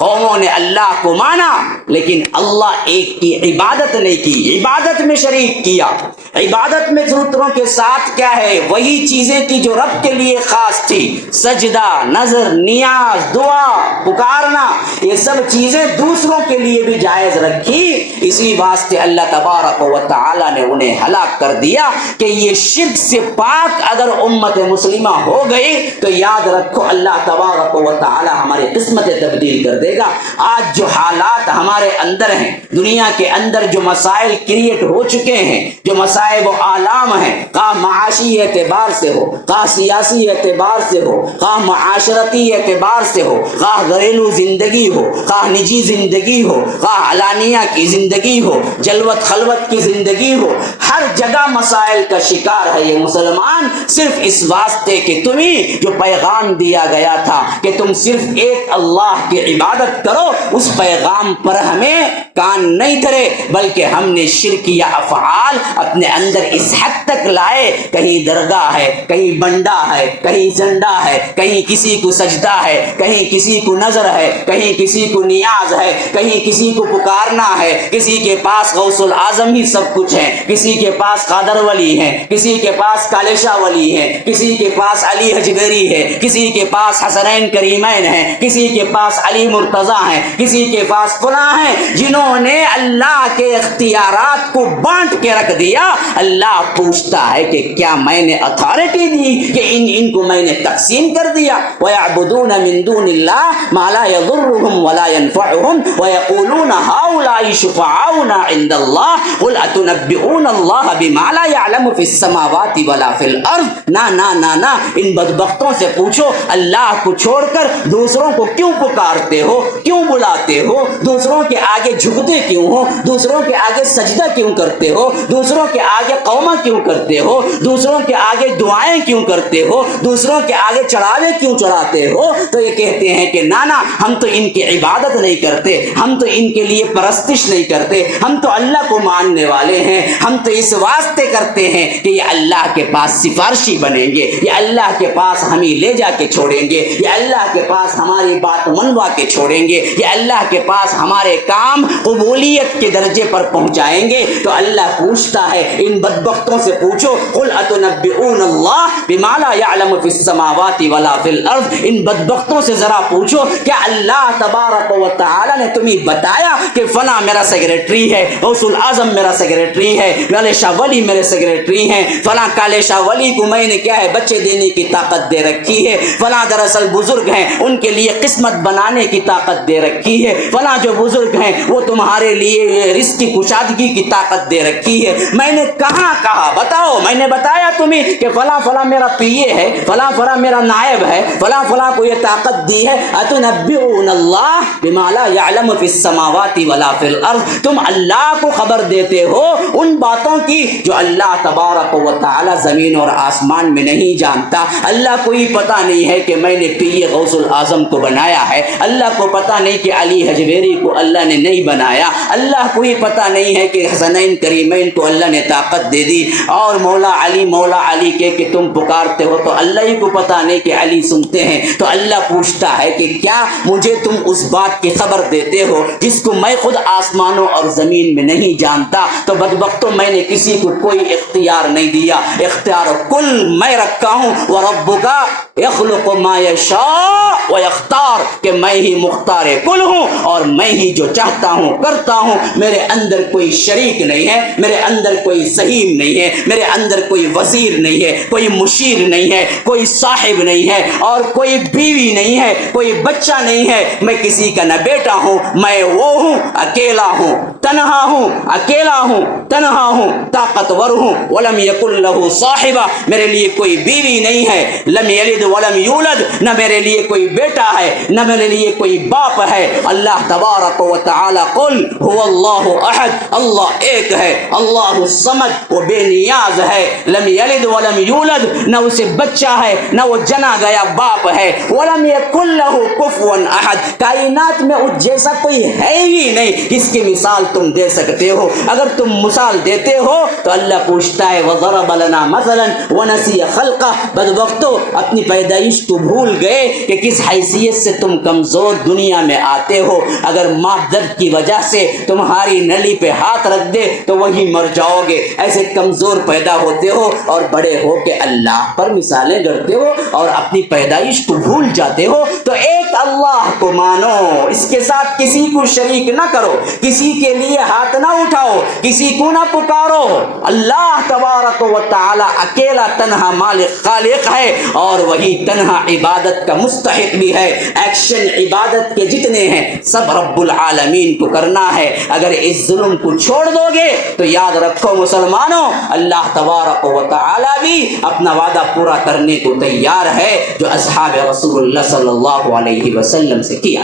قوموں نے اللہ کو مانا لیکن اللہ ایک کی عبادت نہیں کی، عبادت میں شریک کیا۔ عبادت میں دوسروں کے ساتھ کیا ہے؟ وہی چیزیں کی جو رب کے لیے خاص تھی، سجدہ، نظر، نیاز، دعا، پکارنا، یہ سب چیزیں دوسروں کے لیے بھی جائز رکھی۔ اسی واسطے اللہ تبارک و تعالی نے انہیں ہلاک کر دیا کہ یہ شرک سے پاک اگر امت مسلمہ ہو گئی تو یاد رکھو اللہ تبارک و تعالی ہماری قسمتیں تبدیل کر دے گا۔ آج جو حالات ہمارے اندر ہیں، دنیا کے اندر جو مسائل کریٹ ہو چکے ہیں، جو مسائب و آلام ہیں، خواہ معاشی اعتبار سے ہو، خواہ سیاسی اعتبار سے ہو، خواہ معاشرتی اعتبار سے ہو، خواہ گھریلو زندگی ہو، خواہ نجی زندگی ہو، خواہ علانیہ کی زندگی ہو، جلوت خلوت کی زندگی ہو، ہر جگہ مسائل کا شکار ہے یہ مسلمان، صرف اس واسطے کہ تمہیں جو پیغام دیا گیا تھا کہ تم صرف ایک اللہ کی عبادت کرو، اس پیغام پر ہمیں کان نہیں دھرے، بلکہ ہم نے شرکیہ افعال اپنے اندر اس حد تک لائے، کہیں درگاہ ہے، کہیں بنڈا ہے، کہیں زنڈا ہے، کہیں کسی کو سجدہ ہے، کہیں کسی کو نظر ہے، کہیں کسی کو نیاز ہے، کہیں کسی کو پکارنا ہے، کسی کے پاس غوث العظم ہی سب کچھ ہے، کسی کے پاس قادر ولی ہے، کسی کے پاس کالشا ولی ہے، کسی کے پاس علی حجگری ہے، کسی کے پاس حسنین کریمین ہے، کسی کے پاس علی مرتضیٰ ہے، کسی کے پاس فلاں ہیں، جنہوں نے اللہ کے اختیارات کو بانٹ کے رکھ دیا۔ اللہ پوچھتا ہے کہ کیا میں نے اتھارٹی دی کہ ان کو میں نے تقسیم کر دیا؟ وَيَعْبُدُونَ مِن دُونِ اللَّهِ مَا لَا يَضُرُّهُمْ وَلَا يَنفَعُهُمْ وَيَقُولُونَ هَؤُلَاءِ شُفَعَاؤُنَا عِندَ اللَّهِ قُلْ أَتُنَبِّئُونَ اللَّهَ بِمَا لَا يَعْلَمُ فِي السَّمَاوَاتِ وَلَا فِي الْأَرْضِ۔ نا ان بدبختوں سے پوچھو اللہ کو چھوڑ کر دوسروں کو کیوں پکارتے ہو، کیوں بلاتے ہو، دوسروں کے آگے جھکتے کیوں ہو، دوسروں کے آگے سجدہ کیوں کرتے ہو، دوسروں کے آگے قومہ کیوں کرتے ہو، دوسروں کے آگے دعائیں کیوں کرتے ہو، دوسروں کے آگے چڑھاوے کیوں چڑھاتے ہو؟ تو یہ کہتے ہیں کہ نانا ہم تو ان کی عبادت نہیں کرتے، ہم تو ان کے لیے پرستش نہیں کرتے، ہم تو اللہ کو ماننے والے ہیں، ہم تو اس واسطے کرتے ہیں کہ یہ اللہ کے پاس سفارشی بنیں گے، یہ اللہ کے پاس ہمیں لے جا کے چھوڑیں گے، یہ اللہ کے پاس ہماری بات منوا کے چھوڑیں چھوڑیں گے، یہ اللہ کے پاس ہمارے کام قبولیت کے درجے پر پہنچائیں گے۔ تو اللہ پوچھتا ہے ان بدبختوں سے پوچھو، قل اتنبئون اللہ بما لا يعلم في السماوات ولا في الارض، ان بدبختوں سے ذرا پوچھو کیا اللہ تبارک و تعالی نے تمہیں بتایا کہ فلاں میرا سیکریٹری ہے، غوث الاعظم میرا سیکریٹری ہے، کالے شاہ ولی میرے سیکریٹری ہیں، فلاں کالے شاہ ولی کو میں نے کیا ہے بچے دینے کی طاقت دے رکھی ہے، فلاں دراصل بزرگ ہیں ان کے لیے قسمت بنانے کی طاقت دے رکھی ہے، فلاں جو بزرگ ہیں وہ تمہارے لیے رزق کی کشادگی کی طاقت دے رکھی ہے۔ میں نے کہاں کہا بتاؤ؟ میں نے بتایا تمہیں کہ فلاں فلاں میرا پی اے ہے، فلاں فلاں میرا نائب ہے، فلاں فلاں کو یہ طاقت دی ہے۔ اتنبئون اللہ بما لا يعلم في السماوات ولا في الارض، تم اللہ کو خبر دیتے ہو ان باتوں کی جو اللہ تبارک و تعالی زمین اور آسمان میں نہیں جانتا۔ اللہ کو ہی پتہ نہیں ہے کہ میں نے پی اے غوث الاعظم کو بنایا ہے، اللہ کو پتہ نہیں کہ علی حجویری کو اللہ نے نہیں بنایا، اللہ کو ہی پتہ نہیں ہے کہ حسنین کریمین کو اللہ نے طاقت دے دی، اور مولا علی کہ تم پکارتے ہو تو اللہ ہی کو پتہ نہیں کہ علی سنتے ہیں۔ تو اللہ پوچھتا ہے کہ کیا مجھے تم اس بات کی خبر دیتے ہو جس کو میں خود آسمانوں اور زمین میں نہیں جانتا؟ تو بدبختوں میں نے کسی کو کوئی اختیار نہیں دیا، اختیار کل میں رکھا ہوں، وَرَبُّكَ يَخْلُقُ مَا يَشَاءُ وَيَخْتَارُ، کہ میں ہی مختار کل ہوں اور میں ہی جو چاہتا ہوں کرتا ہوں، میرے اندر کوئی شریک نہیں ہے، میرے اندر کوئی سہیم نہیں ہے، میرے اندر کوئی وزیر نہیں ہے، کوئی مشیر نہیں ہے، کوئی صاحب نہیں ہے، اور کوئی بیوی نہیں ہے، کوئی بچہ نہیں ہے، میں کسی کا نہ بیٹا ہوں، میں وہ ہوں اکیلا ہوں، تنہا ہوں، اکیلا ہوں، تنہا ہوں، طاقتور ہوں۔ ولم یکن لہ صاحبہ، میرے لیے کوئی بیوی نہیں ہے، لم یلد ولم یولد، نہ میرے لیے کوئی بیٹا ہے نہ میرے لیے کوئی باپ ہے۔ اللہ تبارک و تعالی قل هو اللہ احد، اللہ ایک ہے، اللہ الصمد، وہ بے نیاز ہے، لم یلد ولم یولد، نہ اسے بچہ ہے نہ وہ جنا گیا باپ ہے، ولم یکن لہ کفوا احد، کائنات میں اس جیسا کوئی ہے ہی نہیں جس کی مثال تم دے سکتے ہو۔ اگر تم مثال دیتے ہو تو اللہ پوچھتا ہے وضرب لنا مثلا ونسی خلقہ، بدبختو اپنی پیدائش تو بھول گئے کہ کس حیثیت سے تم کمزور دنیا میں آتے ہو۔ اگر ماں درد کی وجہ سے تمہاری نلی پہ ہاتھ رکھ دے تو وہی مر جاؤ گے، ایسے کمزور پیدا ہوتے ہو اور بڑے ہو کے اللہ پر مثالیں گڑتے ہو اور اپنی پیدائش کو بھول جاتے ہو۔ تو ایک اللہ کو مانو، اس کے ساتھ کسی کو شریک نہ کرو، کسی کے لیے ہاتھ نہ اٹھاؤ، کسی کو نہ پکارو۔ اللہ تبارک و تعالی اکیلا تنہا مالک خالق ہے اور وہی تنہا عبادت کا مستحق بھی ہے۔ ایکشن عبادت کے جتنے ہیں سب رب العالمین کو کرنا ہے۔ اگر اس ظلم کو چھوڑ دو گے تو یاد رکھو مسلمانوں، اللہ تبارک و تعالی بھی اپنا وعدہ پورا کرنے کو تیار ہے جو اصحاب رسول اللہ صلی اللہ علیہ وسلم سے کیا۔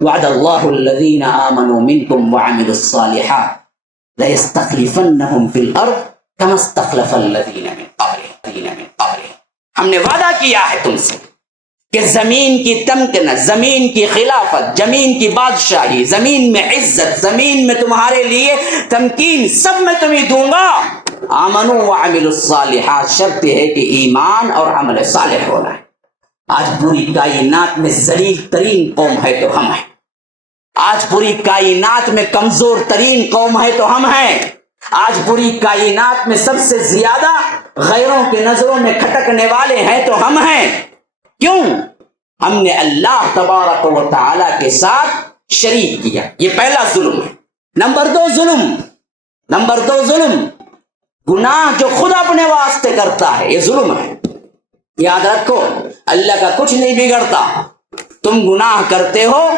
وعد اللہ الذین آمنوا منکم وعملوا الصالحات لَيَسْتَخْلِفَنَّهُمْ فِي الْأَرْضِ كَمَا اسْتَخْلَفَ الَّذِينَ مِنْ قَبْلِهِمْ، ہم نے وعدہ کیا ہے تم سے کہ زمین کی تمکنت، زمین کی خلافت، زمین کی بادشاہی، زمین میں عزت، زمین میں تمہارے لیے تمکین، سب میں تمہیں دوں گا۔ آمنوا وعملوا الصالحات، شرط ہے کہ ایمان اور عمل صالح ہونا ہے۔ آج پوری کائنات میں ذلیل ترین قوم ہے تو ہم ہیں، آج پوری کائنات میں کمزور ترین قوم ہے تو ہم ہیں، آج پوری کائنات میں سب سے زیادہ غیروں کے نظروں میں کھٹکنے والے ہیں تو ہم ہیں۔ کیوں؟ ہم نے اللہ تبارک و تعالی کے ساتھ شریک کیا، یہ پہلا ظلم ہے۔ نمبر دو ظلم، گناہ جو خود اپنے واسطے کرتا ہے، یہ ظلم ہے۔ یاد رکھو اللہ کا کچھ نہیں بگڑتا، تم گناہ کرتے ہو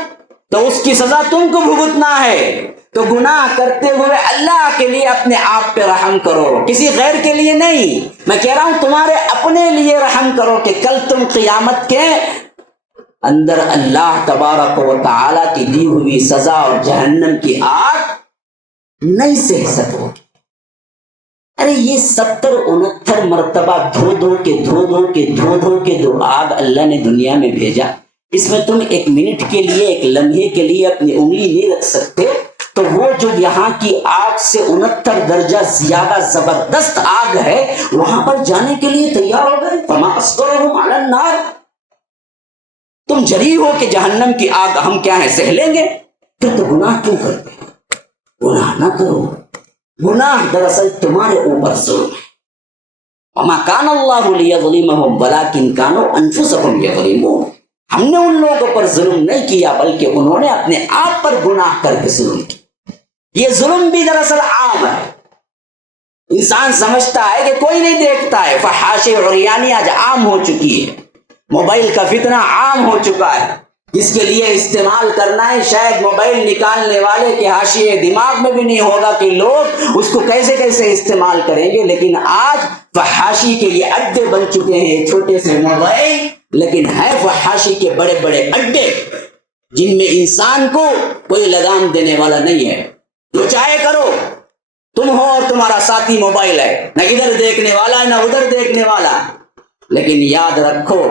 تو اس کی سزا تم کو بھگتنا ہے۔ تو گناہ کرتے ہوئے اللہ کے لیے اپنے آپ پہ رحم کرو، کسی غیر کے لیے نہیں۔ میں کہہ رہا ہوں تمہارے اپنے لیے رحم کرو کہ کل تم قیامت کے اندر اللہ تبارک و تعالی کی دی ہوئی سزا اور جہنم کی آگ نہیں سہ سکو۔ ارے یہ 70-69 مرتبہ دھو کے آگ اللہ نے دنیا میں بھیجا، اس میں تم ایک منٹ کے لیے، ایک لمحے کے لیے اپنی انگلی نہیں رکھ سکتے؟ تو وہ جو یہاں کی آگ سے 69 درجہ زیادہ زبردست آگ ہے، وہاں پر جانے کے لیے تیار ہو گئے۔ فما اصبرهم علی النار، تم جری ہو کہ جہنم کی آگ ہم کیا ہے سہ لیں گے، پھر تو گناہ کیوں کرتے ہیں؟ گناہ نہ کرو، گناہ دراصل تمہارے اوپر ظلم ہے۔ وما کان اللہ لیظلمہم ولکن کانوا انفسہم یظلمون، ہم نے ان لوگوں پر ظلم نہیں کیا بلکہ انہوں نے اپنے آپ پر گناہ کر کے ظلم کیا۔ یہ ظلم بھی دراصل عام ہے، انسان سمجھتا ہے کہ کوئی نہیں دیکھتا ہے، فحاشی عریانی آج عام ہو چکی ہے، موبائل کا فتنہ عام ہو چکا ہے، جس کے لیے استعمال کرنا ہے شاید موبائل نکالنے والے کے حاشیے دماغ میں بھی نہیں ہوگا کہ لوگ اس کو کیسے کیسے استعمال کریں گے، لیکن آج فحاشی کے یہ اڈے بن چکے ہیں چھوٹے سے موبائل، لیکن ہے فحاشی کے بڑے بڑے اڈے جن میں انسان کو کوئی لگام دینے والا نہیں ہے، جو چاہے کرو، تم ہو اور تمہارا ساتھی موبائل ہے، نہ ادھر دیکھنے والا ہے نہ ادھر دیکھنے والا، لیکن یاد رکھو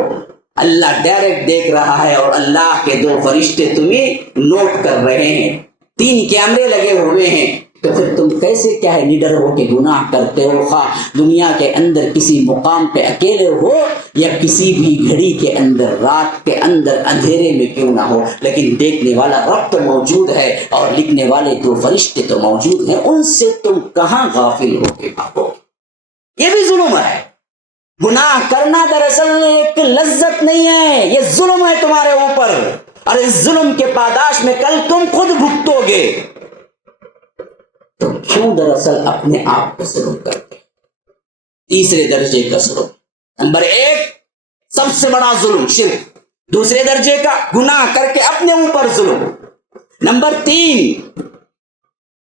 اللہ ڈائریکٹ دیکھ رہا ہے اور اللہ کے 2 فرشتے تمہیں نوٹ کر رہے ہیں، 3 کیمرے لگے ہوئے ہیں، تو پھر تم کیسے کیا ہے نڈر ہو کے گناہ کرتے ہو، خواہ دنیا کے اندر کسی مقام پہ اکیلے ہو یا کسی بھی گھڑی کے اندر رات کے اندر اندھیرے میں کیوں نہ ہو، لیکن دیکھنے والا رب تو موجود ہے اور لکھنے والے 2 فرشتے تو موجود ہیں، ان سے تم کہاں غافل ہو کے بھاگو؟ یہ بھی ظلم ہے۔ گناہ کرنا دراصل ایک لذت نہیں ہے، یہ ظلم ہے تمہارے اوپر، اور اس ظلم کے پاداش میں کل تم خود بھگتو گے۔ تو کیوں دراصل اپنے آپ کو ظلم کرتے؟ تیسرے درجے کا ظلم، نمبر 1 سب سے بڑا ظلم شرک، دوسرے درجے کا گناہ کر کے اپنے اوپر ظلم، نمبر 3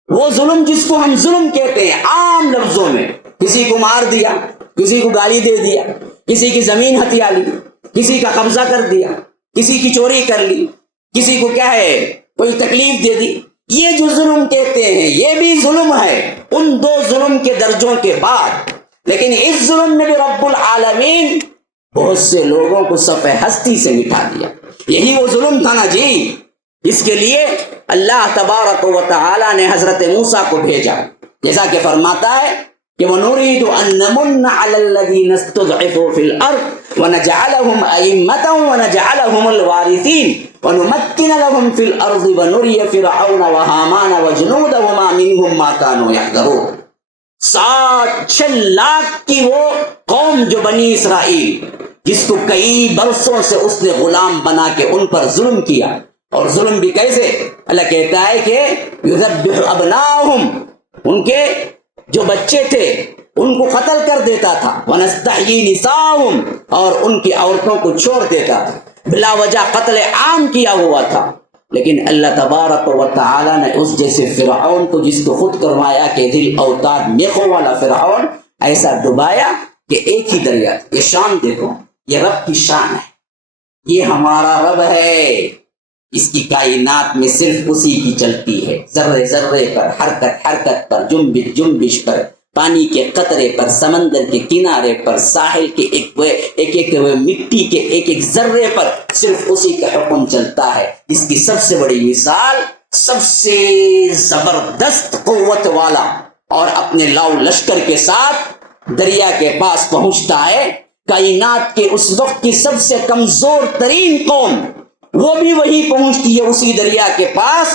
وہ ظلم جس کو ہم ظلم کہتے ہیں عام لفظوں میں، کسی کو مار دیا، کسی کو گالی دے دیا، کسی کی زمین ہتھیا لی، کسی کا قبضہ کر دیا، کسی کی چوری کر لی، کسی کو کیا ہے کوئی تکلیف دے دی، یہ جو ظلم کہتے ہیں یہ بھی ظلم ہے ان 2 ظلم کے درجوں کے بعد۔ لیکن اس ظلم میں بھی رب العالمین بہت سے لوگوں کو صفحہ ہستی سے مٹا دیا، یہی وہ ظلم تھا نا جی، اس کے لیے اللہ تبارک و تعالی نے حضرت موسیٰ کو بھیجا، جیسا کہ فرماتا ہے کہ وَنُرِيدُ أَن نَّمُنَّ عَلَى الَّذِينَ اسْتُضْعِفُوا فِي الْأَرْضِ وَنَجْعَلَهُمْ أَئِمَّةً وَنَجْعَلَهُمُ الْوَارِثِينَ وَنُمَكِّنَ لَهُمْ فِي الْأَرْضِ وَنُرِيَ فِرْعَوْنَ وَهَامَانَ وَجُنُودَهُمَا مِنْهُمْ مَا كَانُوا يَحْذَرُونَ۔ 6 لاکھ کی وہ قوم جو بنی اسرائیل، جس کو کئی برسوں سے اس نے غلام بنا کے ان پر ظلم کیا، اور ظلم بھی کیسے؟ اللہ کہتا ہے کہ یذبح ابناءہم، ان کے جو بچے تھے ان کو قتل کر دیتا تھا، ونستحیی نساءہم، اور ان کی عورتوں کو چھوڑ دیتا تھا، بلا وجہ قتل عام کیا ہوا تھا۔ لیکن اللہ تبارک و تعالی نے اس جیسے فرعون کو، جس کو خود کروایا کہ ذل اوتاد میخوں والا فرعون، ایسا ڈبایا کہ ایک ہی دریا، یہ شان دیکھو، یہ رب کی شان ہے، یہ ہمارا رب ہے، اس کی کائنات میں صرف اسی کی چلتی ہے، ذرے ذرے پر، حرکت حرکت پر، جنبش جنبش پر، پانی کے قطرے پر، سمندر کے کنارے پر، ساحل کے ایک مٹی کے ایک ذرے پر صرف اسی کا حکم چلتا ہے۔ اس کی سب سے بڑی مثال، سب سے زبردست قوت والا اور اپنے لاؤ لشکر کے ساتھ دریا کے پاس پہنچتا ہے، کائنات کے اس وقت کی سب سے کمزور ترین قوم وہ بھی وہی پہنچتی ہے اسی دریا کے پاس،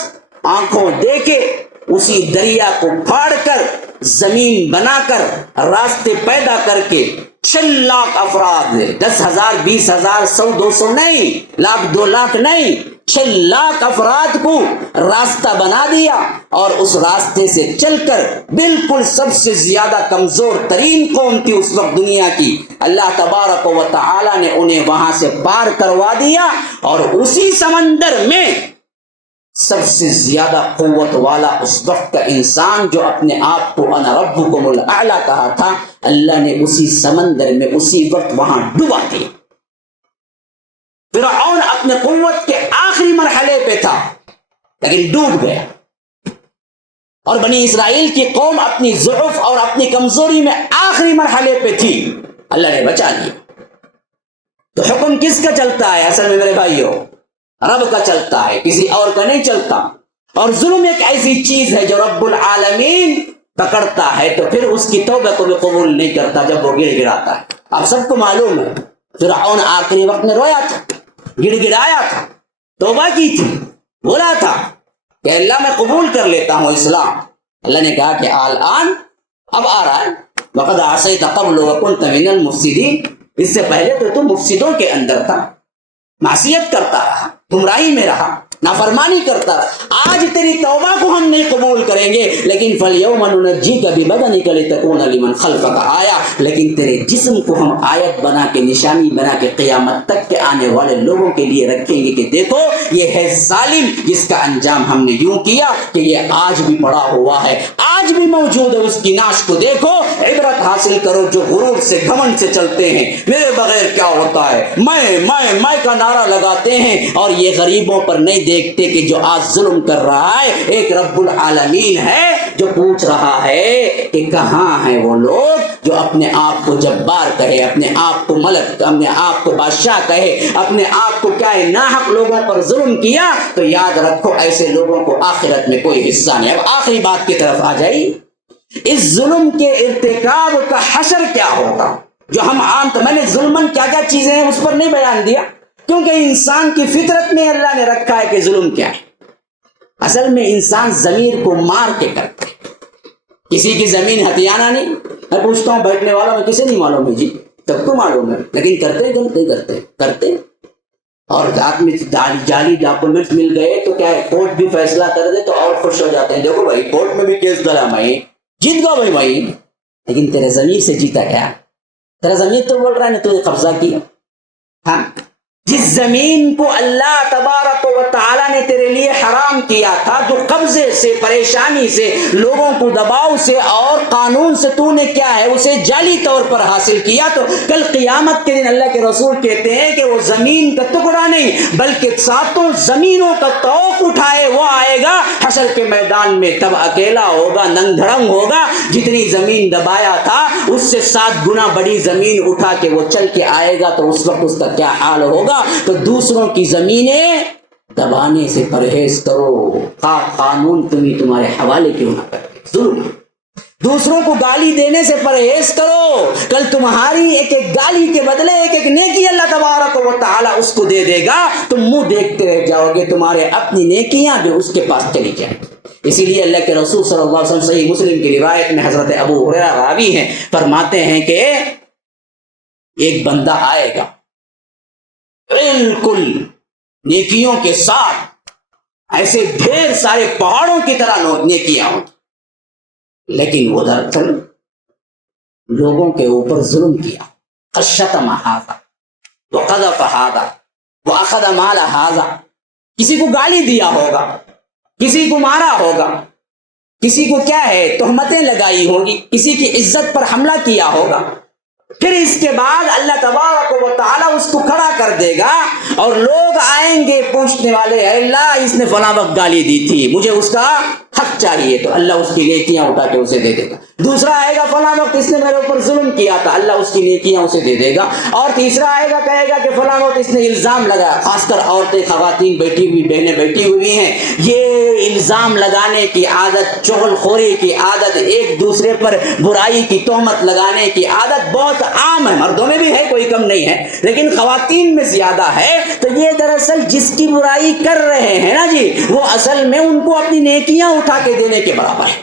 آنکھوں دے کے اسی دریا کو پھاڑ کر، زمین بنا کر، راستے پیدا کر کے 6 لاکھ افراد، 10,000 20,000 100 200 نہیں، 1,00,000 2 لاکھ نہیں، 6 لاکھ افراد کو راستہ بنا دیا، اور اس راستے سے چل کر بالکل سب سے زیادہ کمزور ترین قوم تھی اس وقت دنیا کی، اللہ تبارک و تعالی نے انہیں وہاں سے پار کروا دیا، اور اسی سمندر میں سب سے زیادہ قوت والا اس وقت کا انسان جو اپنے آپ کو انا ربکم الاعلی کہا تھا، اللہ نے اسی سمندر میں اسی وقت وہاں ڈبا دیا۔ فرعون اپنے قوت کے آخری مرحلے پہ تھا لیکن ڈوب گیا، اور بنی اسرائیل کی قوم اپنی ضعف اور اپنی کمزوری میں آخری مرحلے پہ تھی، اللہ نے بچا لیا۔ تو حکم کس کا چلتا ہے اصل میں میرے بھائیوں؟ رب کا چلتا ہے، کسی اور کا نہیں چلتا۔ اور ظلم ایک ایسی چیز ہے جو رب العالمین پکڑتا ہے تو پھر اس کی توبہ کو بھی قبول نہیں کرتا جب وہ گر گراتا ہے۔ آپ سب کو معلوم ہے فرعون آخری وقت میں رویا تھا، گڑ گڑایا تھا، توبہ کی تھی، بولا تھا کہ اللہ میں قبول کر لیتا ہوں اسلام. اللہ نے کہا کہ الان اب آ رہا ہے، وقد عصیت قبل وکنت من المفسدین، اس سے پہلے تو مفسدوں کے اندر تھا، معصیت کرتا رہا، گمراہی میں رہا، نافرمانی کرتا رہا. آج تیری توبہ کو ہم نہیں قبول کریں گے، لیکن فَالْيَوْمَ نُنَجِّيكَ بِبَدَنِكَ لِتَكُونَ لِمَنْ خَلْفَكَ آیا، لیکن تیرے جسم کو ہم آیت بنا کے، نشانی بنا کے قیامت تک کے آنے والے لوگوں کے لیے رکھیں گے کہ دیکھو یہ ہے ظالم جس کا انجام ہم نے یوں کیا کہ یہ آج بھی پڑا ہوا ہے، آج بھی موجود ہے، اس کی ناش کو دیکھو، عبرت حاصل کرو. جو غرور سے گھمنڈ سے چلتے ہیں، میرے بغیر کیا ہوتا ہے، میں کا نعرہ لگاتے ہیں، اور یہ غریبوں پر نہیں دیکھتے کہ جو آج ظلم کر رہا ہے ایک رب العالمین ہے جو پوچھ رہا ہے کہ کہاں ہیں وہ لوگ جو اپنے آپ کو جبار کہے، اپنے آپ کو ملک، اپنے آپ کو بادشاہ کہے، اپنے آپ کو کیا ہے ناحق لوگوں پر ظلم کیا. تو یاد رکھو ایسے لوگوں کو آخرت میں کوئی حصہ نہیں. اب آخری بات کی طرف آ جائیے، اس ظلم کے ارتکاب کا حشر کیا ہوگا. جو ہم عام تو میں نے ظلمن کیا کیا چیزیں ہیں اس پر نہیں بیان دیا، کیونکہ انسان کی فطرت میں اللہ نے رکھا ہے کہ ظلم کیا ہے. اصل میں انسان ضمیر کو مار کے کرتا ہے. کسی کی زمین ہتھیانا نہیں. میں پوچھتا ہوں بیٹھنے والا میں کسے نہیں معلوم ہے جی، سب کو معلوم ہے، لیکن کرتے غلط نہیں کرتے. اور رات میں جعلی ڈاکومنٹس مل گئے تو کیا ہے، کورٹ بھی فیصلہ کر دے تو اور خوش ہو جاتے ہیں، دیکھو بھائی کورٹ میں بھی کیس ڈالا، میں جیت گا بھائی. لیکن تیرے ضمیر سے جیتا کیا؟ تیرا ضمیر تو بول رہا ہے نے تو قبضہ کیا. ہاں، جس زمین کو اللہ تبارک و تعالی نے تیرے لیے حرام کیا تھا، جو قبضے سے، پریشانی سے، لوگوں کو دباؤ سے اور قانون سے تو نے کیا ہے اسے جعلی طور پر حاصل کیا، تو کل قیامت کے دن اللہ کے رسول کہتے ہیں کہ وہ زمین کا ٹکڑا نہیں بلکہ ساتوں زمینوں کا طوق اٹھائے وہ آئے گا حشر کے میدان میں. تب اکیلا ہوگا، ننگ دھڑنگ ہوگا، جتنی زمین دبایا تھا اس سے 7 گنا بڑی زمین اٹھا کے وہ چل کے آئے گا. تو اس وقت اس کا کیا حال ہوگا. تو دوسروں کی زمینیں دبانے سے پرہیز کرو، قانون تمہارے حوالے کیوں نہ کرے. ظلم، دوسروں کو گالی دینے سے پرہیز کرو، کل تمہاری ایک ایک گالی کے بدلے ایک ایک نیکی اللہ تبارک و تعالی اس کو دے دے گا. تم منہ دیکھتے رہ جاؤ گے، تمہارے اپنی نیکیاں بھی اس کے پاس چلی جائیں. اسی لیے اللہ کے رسول صلی اللہ علیہ وسلم صحیح مسلم کی روایت میں حضرت ابو ہریرہ راوی ہیں، فرماتے ہیں کہ ایک بندہ آئے گا بالکل نیکیوں کے ساتھ، ایسے ڈھیر سارے پہاڑوں کی طرح نیکیاں ہوں، لیکن وہ دراصل لوگوں کے اوپر ظلم کیا. شتم ھذا وقذف ھذا واخذ مال ھذا، کسی کو گالی دیا ہوگا، کسی کو مارا ہوگا، کسی کو کیا ہے تہمتیں لگائی ہوگی، کسی کی عزت پر حملہ کیا ہوگا. پھر اس کے بعد اللہ تبارک و تعالیٰ اس کو کھڑا کر دے گا اور لوگ آئیں گے پوچھنے والے، اے اللہ اس نے فلاں وقت گالی دی تھی، مجھے اس کا حق چاہیے. تو اللہ اس کی نیکیاں اٹھا کے اسے دے دے گا. دوسرا آئے گا فلاں وقت اس نے میرے اوپر ظلم کیا تھا، اللہ اس کی نیکیاں اسے دے دے گا. اور تیسرا آئے گا کہے گا کہ فلاں وقت اس نے الزام لگایا. خاص کر عورتیں، خواتین بیٹھی ہوئی، بہنیں بیٹھی ہوئی ہیں، یہ الزام لگانے کی عادت، چغل خوری کی عادت، ایک دوسرے پر برائی کی تہمت لگانے کی عادت بہت عام ہے. مردوں میں بھی ہے، کوئی کم نہیں ہے، لیکن خواتین میں زیادہ ہے. تو یہ دراصل جس کی برائی کر رہے ہیں نا جی، وہ اصل میں ان کو اپنی نیکیاں اٹھا کے دینے کے برابر ہے.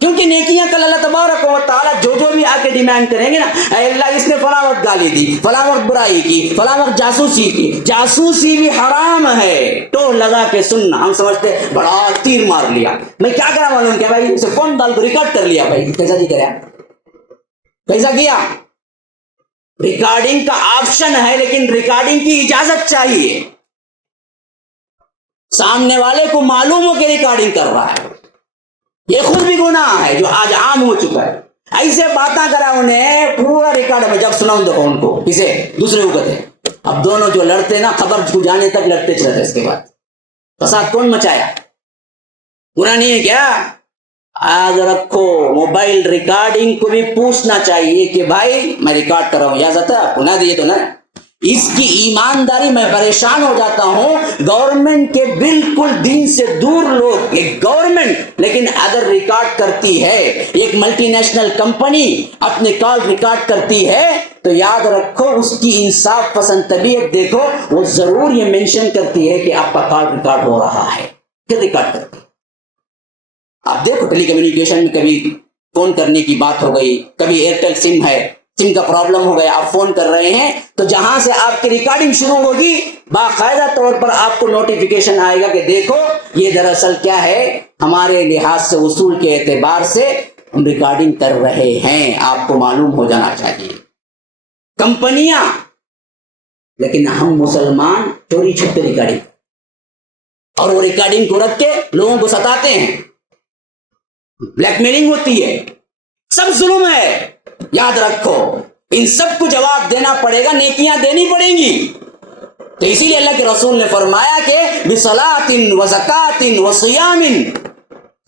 کیونکہ نیکیاں کل اللہ تبارک و تعالیٰ جو بھی آ کے ڈیمانڈ کریں گے نا، اے اللہ اس نے فلاں وقت گالی دی، فلاں وقت برائی کی، فلاں وقت جاسوسی کی. جاسوسی بھی حرام ہے، ٹور لگا کے سننا. ہم سمجھتے بڑا تیر مار لیا، میں کیا کرا معلوم کیا بھائی، اسے فون ڈال کے ریکارڈ کر لیا. بھائی کیسا جی کرا، کیسا کیا؟ ریکارڈنگ کا آپشن ہے لیکن ریکارڈنگ کی اجازت چاہیے. سامنے والے کو معلوم ہو کہ ریکارڈنگ کر رہا ہے، یہ خود بھی گناہ ہے جو آج عام ہو چکا ہے. ایسے باتاں کرا انہیں پورا ریکارڈ میں جب سناؤں تو ان کو کسے دوسرے کو کہتے. اب دونوں جو لڑتے نا خبر کو جانے تک لڑتے چلتے، اس کے بعد فساد کون مچایا؟ گناہ نہیں ہے کیا؟ آج رکھو موبائل ریکارڈنگ کو بھی پوچھنا چاہیے کہ بھائی میں ریکارڈ کر رہا ہوں، اجازت ہے آپ کو؟ نہ دیے تو نہ. اس کی ایمانداری میں پریشان ہو جاتا ہوں. گورنمنٹ کے بالکل دین سے دور لوگ، ایک گورنمنٹ لیکن اگر ریکارڈ کرتی ہے، ایک ملٹی نیشنل کمپنی اپنے کال ریکارڈ کرتی ہے تو یاد رکھو اس کی انصاف پسند طبیعت دیکھو، وہ ضرور یہ مینشن کرتی ہے کہ آپ کا کال ریکارڈ ہو رہا ہے. پھر ریکارڈ کرتی ہے. آپ دیکھو ٹیلی کمیونیکیشن میں کبھی فون کرنے کی بات ہو گئی، کبھی ایئرٹیل سم ہے، سم کا پرابلم ہو گیا، آپ فون کر رہے ہیں تو جہاں سے آپ کی ریکارڈنگ شروع ہوگی باقاعدہ طور پر آپ کو نوٹیفیکیشن آئے گا کہ دیکھو یہ دراصل کیا ہے، ہمارے لحاظ سے اصول کے اعتبار سے ہم ریکارڈنگ کر رہے ہیں، آپ کو معلوم ہو جانا چاہیے. کمپنیاں، لیکن ہم مسلمان چوری چھپے ریکارڈنگ، اور وہ ریکارڈنگ کو رکھ کے لوگوں کو ستاتے ہیں، بلیک میلنگ ہوتی ہے، سب ظلم ہے. یاد رکھو ان سب کو جواب دینا پڑے گا، نیکیاں دینی پڑیں گی. تو اسی لیے اللہ کے رسول نے فرمایا کہ بصلاۃ وزکات وصیام،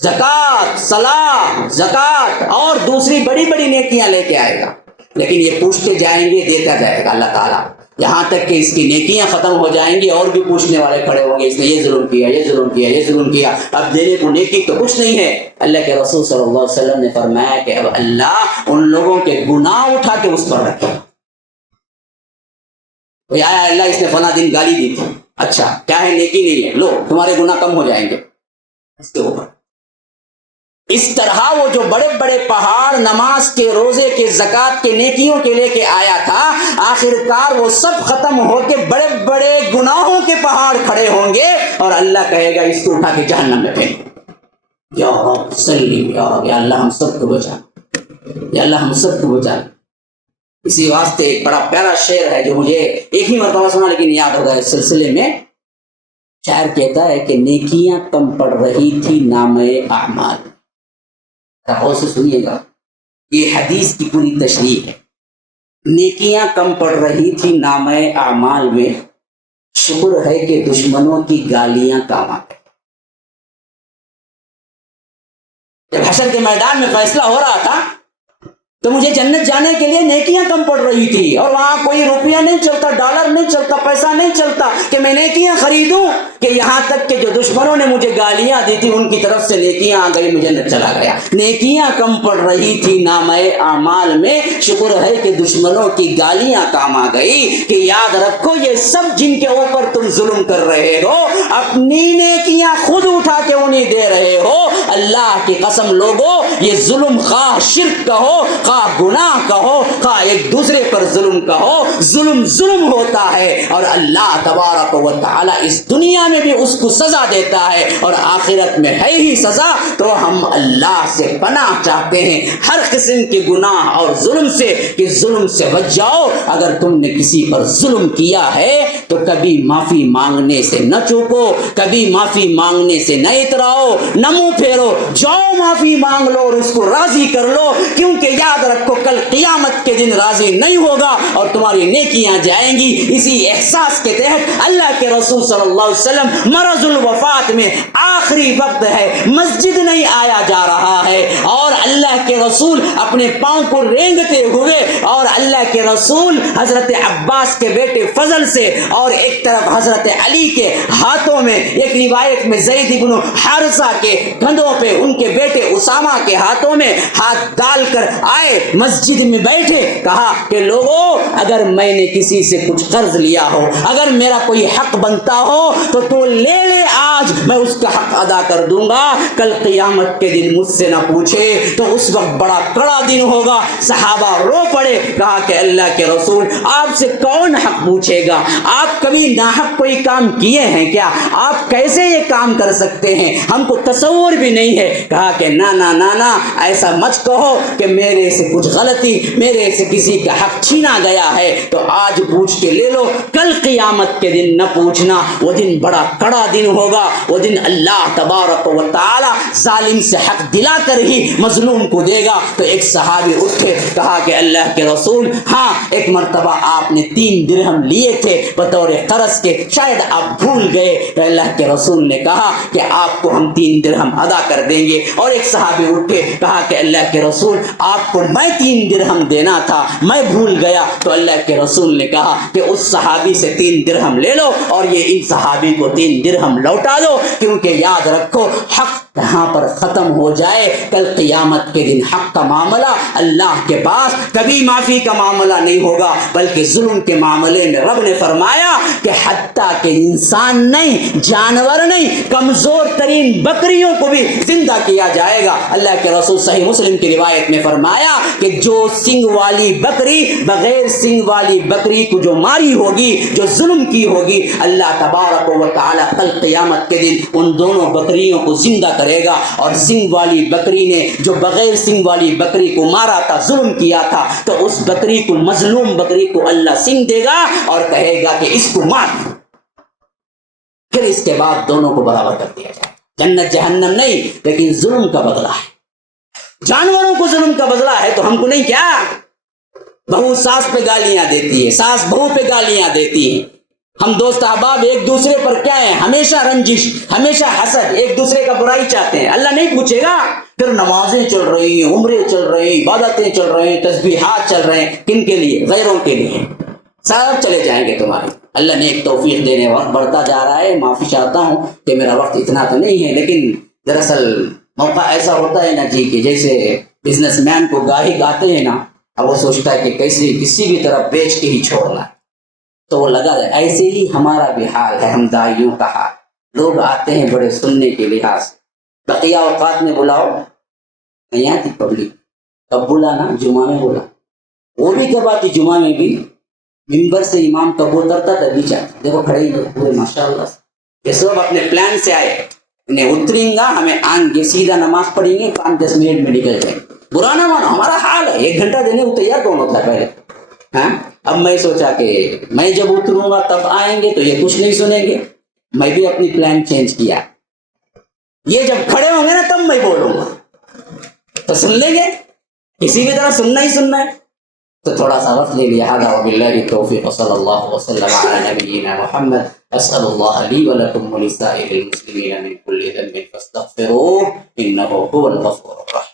زکات، صلاۃ، زکات اور دوسری بڑی بڑی نیکیاں لے کے آئے گا. لیکن یہ پوچھتے جائیں گے، دیتا جائے گا اللہ تعالیٰ، یہاں تک کہ اس کی نیکیاں ختم ہو جائیں گی اور بھی پوچھنے والے کھڑے ہوں گے، اس نے یہ ظلم کیا، یہ ظلم کیا، یہ ظلم کیا. اب دینے کو نیکی تو کچھ نہیں ہے. اللہ کے رسول صلی اللہ علیہ وسلم نے فرمایا کہ اب اللہ ان لوگوں کے گناہ اٹھا کے اس پر رکھے. کوئی آیا، اللہ اس نے فلاں دن گالی دی تھی، اچھا کیا ہے، نیکی نہیں ہے، لو تمہارے گناہ کم ہو جائیں گے اس کے اوپر. اس طرح وہ جو بڑے بڑے پہاڑ نماز کے، روزے کے، زکات کے، نیکیوں کے لے کے آیا تھا، آخرکار وہ سب ختم ہو کے بڑے بڑے گناہوں کے پہاڑ کھڑے ہوں گے اور اللہ کہے گا اس کو اٹھا کے جہنم میں پھینک. یا رب سلم، یا اللہ ہم سب کو بچا، یا اللہ ہم سب کو بچا. اسی واسطے ایک بڑا پیارا شعر ہے جو مجھے ایک ہی مرتبہ سنا لیکن یاد ہوگا اس سلسلے میں. شاعر کہتا ہے کہ نیکیاں کم پڑ رہی تھی نامہ اعمال. غور سے سنیے گا، یہ حدیث کی پوری تشریح ہے. نیکیاں کم پڑ رہی تھی نامہ اعمال میں، شکر ہے کہ دشمنوں کی گالیاں کام آ گئی. جب حشر کے میدان میں فیصلہ ہو رہا تھا تو مجھے جنت جانے کے لیے نیکیاں کم پڑ رہی تھی، اور وہاں کوئی روپیہ نہیں چلتا، ڈالر نہیں چلتا، پیسہ نہیں چلتا کہ میں نیکیاں خریدوں، کہ یہاں تک کہ جو دشمنوں نے مجھے گالیاں دی تھی ان کی طرف سے نیکیاں آ گئی، مجھے جنت چلا گیا. نیکیاں کم پڑ رہی تھی نامہ اعمال میں، شکر ہے کہ دشمنوں کی گالیاں کام آ گئی. کہ یاد رکھو یہ سب جن کے اوپر تم ظلم کر رہے ہو اپنی نیکیاں خود اٹھا کے انہیں دے رہے ہو. اللہ کی قسم لوگو، یہ ظلم خواہ شرک کہو، خواہ گناہ کہو، خواہ ایک دوسرے پر ظلم کہو، ظلم ظلم ہوتا ہے، اور اللہ تبارک و تعالی اس دنیا میں بھی اس کو سزا دیتا ہے اور آخرت میں ہے ہی سزا. تو ہم اللہ سے پناہ چاہتے ہیں ہر قسم کے گناہ اور ظلم سے، کہ ظلم سے بچ جاؤ. اگر تم نے کسی پر ظلم کیا ہے تو کبھی معافی مانگنے سے نہ چوکو، کبھی معافی مانگنے سے نہ اتراؤ، نہ منہ پھیرو، جاؤ معافی مانگ لو اور اس کو راضی کر لو. کیونکہ یاد رکھو کل قیامت کے دن راضی نہیں ہوگا اور تمہاری نیکیاں جائیں گی. اسی احساس کے تحت اللہ کے رسول صلی اللہ علیہ وسلم مرض الوفات میں، آخری وقت ہے، مسجد نہیں آیا جا رہا ہے، اور اللہ کے رسول اپنے پاؤں کو رینگتے ہوئے، اور اللہ کے رسول حضرت عباس کے بیٹے فضل سے، اور ایک طرف حضرت علی کے ہاتھوں میں، ایک روایت میں زید بن حارثہ کے کندھوں پہ ان کے بیٹے اسامہ کے ہاتھوں میں ہاتھ ڈال کر آئے، مسجد میں بیٹھے، کہا کہ لوگوں اگر میں نے کسی سے کچھ قرض لیا ہو، اگر میرا کوئی حق بنتا ہو تو لے لے، آج میں اس کا حق ادا کر دوں گا، کل قیامت کے دن مجھ سے نہ پوچھے تو اس وقت بڑا کڑا دن ہوگا. صحابہ رو پڑے، کہا کہ اللہ کے رسول آپ سے کون حق پوچھے گا، آپ کبھی ناحق کوئی کام کیے ہیں کیا، آپ کیسے یہ کام کر سکتے ہیں، ہم کو تصور بھی نہیں ہے. کہا کہ نا نا نا نا، ایسا مت کہو کہ میرے سے کچھ غلطی، میرے سے کسی کا حق چھینا گیا ہے تو آج پوچھ کے لے لو، کل قیامت کے دن نہ پوچھنا، وہ دن بڑا کڑا دن ہوگا. وہ دن اللہ تبارک و تعالی ظالم سے حق دلا کر ہی مظلوم کو دے گا. تو ایک صحابی اٹھے، کہا کہ اللہ کے رسول ہاں ایک مرتبہ آپ نے 3 درہم لیے تھے بطور قرض کے، شاید آپ بھول گئے. تو اللہ کے رسول نے کہا کہ آپ کو ہم 3 درہم ادا کر دیں گے. اور ایک صحابی اٹھے، کہا کہ اللہ کے رسول آپ کو میں 3 درہم دینا تھا میں بھول گیا, تو اللہ کے رسول نے کہا کہ اس صحابی سے 3 درہم لے لو اور یہ ان صحابی کو 3 درہم لوٹا دو, کیونکہ یاد رکھو حق یہاں پر ختم ہو جائے, کل قیامت کے دن حق کا معاملہ اللہ کے پاس کبھی معافی کا معاملہ نہیں ہوگا, بلکہ ظلم کے معاملے میں رب نے فرمایا کہ حتیٰ کہ انسان نہیں, جانور نہیں, کمزور ترین بکریوں کو بھی زندہ کیا جائے گا. اللہ کے رسول صحیح مسلم کی روایت میں فرمایا کہ جو سنگ والی بکری بغیر سنگ والی بکری کو جو ماری ہوگی, جو ظلم کی ہوگی, اللہ تبارک و تعالی کل قیامت کے دن ان دونوں بکریوں کو زندہ کرے گا, اور سنگ والی بکری نے جو بغیر سنگ والی بکری کو مارا تھا, ظلم کیا تھا, تو اس بکری کو, مظلوم بکری کو اللہ سنگ دے گا اور کہے گا کہ اس کو مار, پھر اس کے بعد دونوں کو برابر کر دیا جائے. جنت جہنم نہیں, لیکن ظلم کا بدلہ ہے. جانوروں کو ظلم کا بدلہ ہے تو ہم کو نہیں کیا؟ بہو ساس پہ گالیاں دیتی ہے, ساس بہو پہ گالیاں دیتی ہے, ہم دوست احباب ایک دوسرے پر کیا ہے, ہمیشہ رنجش, ہمیشہ حسد, ایک دوسرے کا برائی چاہتے ہیں. اللہ نہیں پوچھے گا. پھر نمازیں چل رہی ہیں, عمرے چل رہی ہیں, عبادتیں چل رہی ہیں, تسبیحات چل رہے ہیں, کن کے لیے؟ غیروں کے لیے. سب چلے جائیں گے تمہارے. اللہ نے ایک توفیق دینے, وقت بڑھتا جا رہا ہے, معافی چاہتا ہوں کہ میرا وقت اتنا تو نہیں ہے, لیکن دراصل موقع ایسا ہوتا ہے نا جی کہ جیسے بزنس مین کو گاہک آتے ہیں نا, اب وہ سوچتا ہے کہ کسی بھی طرح بیچ کے ہی چھوڑنا ہے, تو وہ لگا ہے. ایسے ہی ہمارا بھی حال ہے, ہم دائیوں کا حال. لوگ آتے ہیں بڑے سننے کے لحاظ سے, بقیہ اوقات میں بلاؤ نہیں آتی پبلک, کب بلانا؟ جمعہ میں بولا. وہ بھی کب آتی؟ جمعہ میں بھی. ممبر سے امام کب اترتا تبھی چاہتے, دیکھو کھڑے ہی پورے ماشاء اللہ سے, یہ سب اپنے پلان سے آئے, انہیں اتریں گا, ہمیں آئیں گے, سیدھا نماز پڑھیں گے, 5-10 منٹ میں نکل جائیں. برا نہ مانو, ہمارا حال ہے. 1 گھنٹہ دینے کو تیار کون ہوتا ہے پہلے؟ ہاں, اب میں سوچا کہ میں جب اتروں گا تب آئیں گے تو یہ کچھ نہیں سنیں گے, میں بھی اپنی پلان چینج کیا. یہ جب کھڑے ہوں گے نا تب میں بولوں گا, تو سن لیں گے, کسی کی طرح سننا ہی سننا ہے. تو تھوڑا سا وقت لے لیا. هذا وبالله التوفيق وصلى الله وسلم على نبينا محمد. اسال الله لي ولكم ولسائر المسلمين من كل ذنب فاستغفروه انه هو الغفور الرحيم.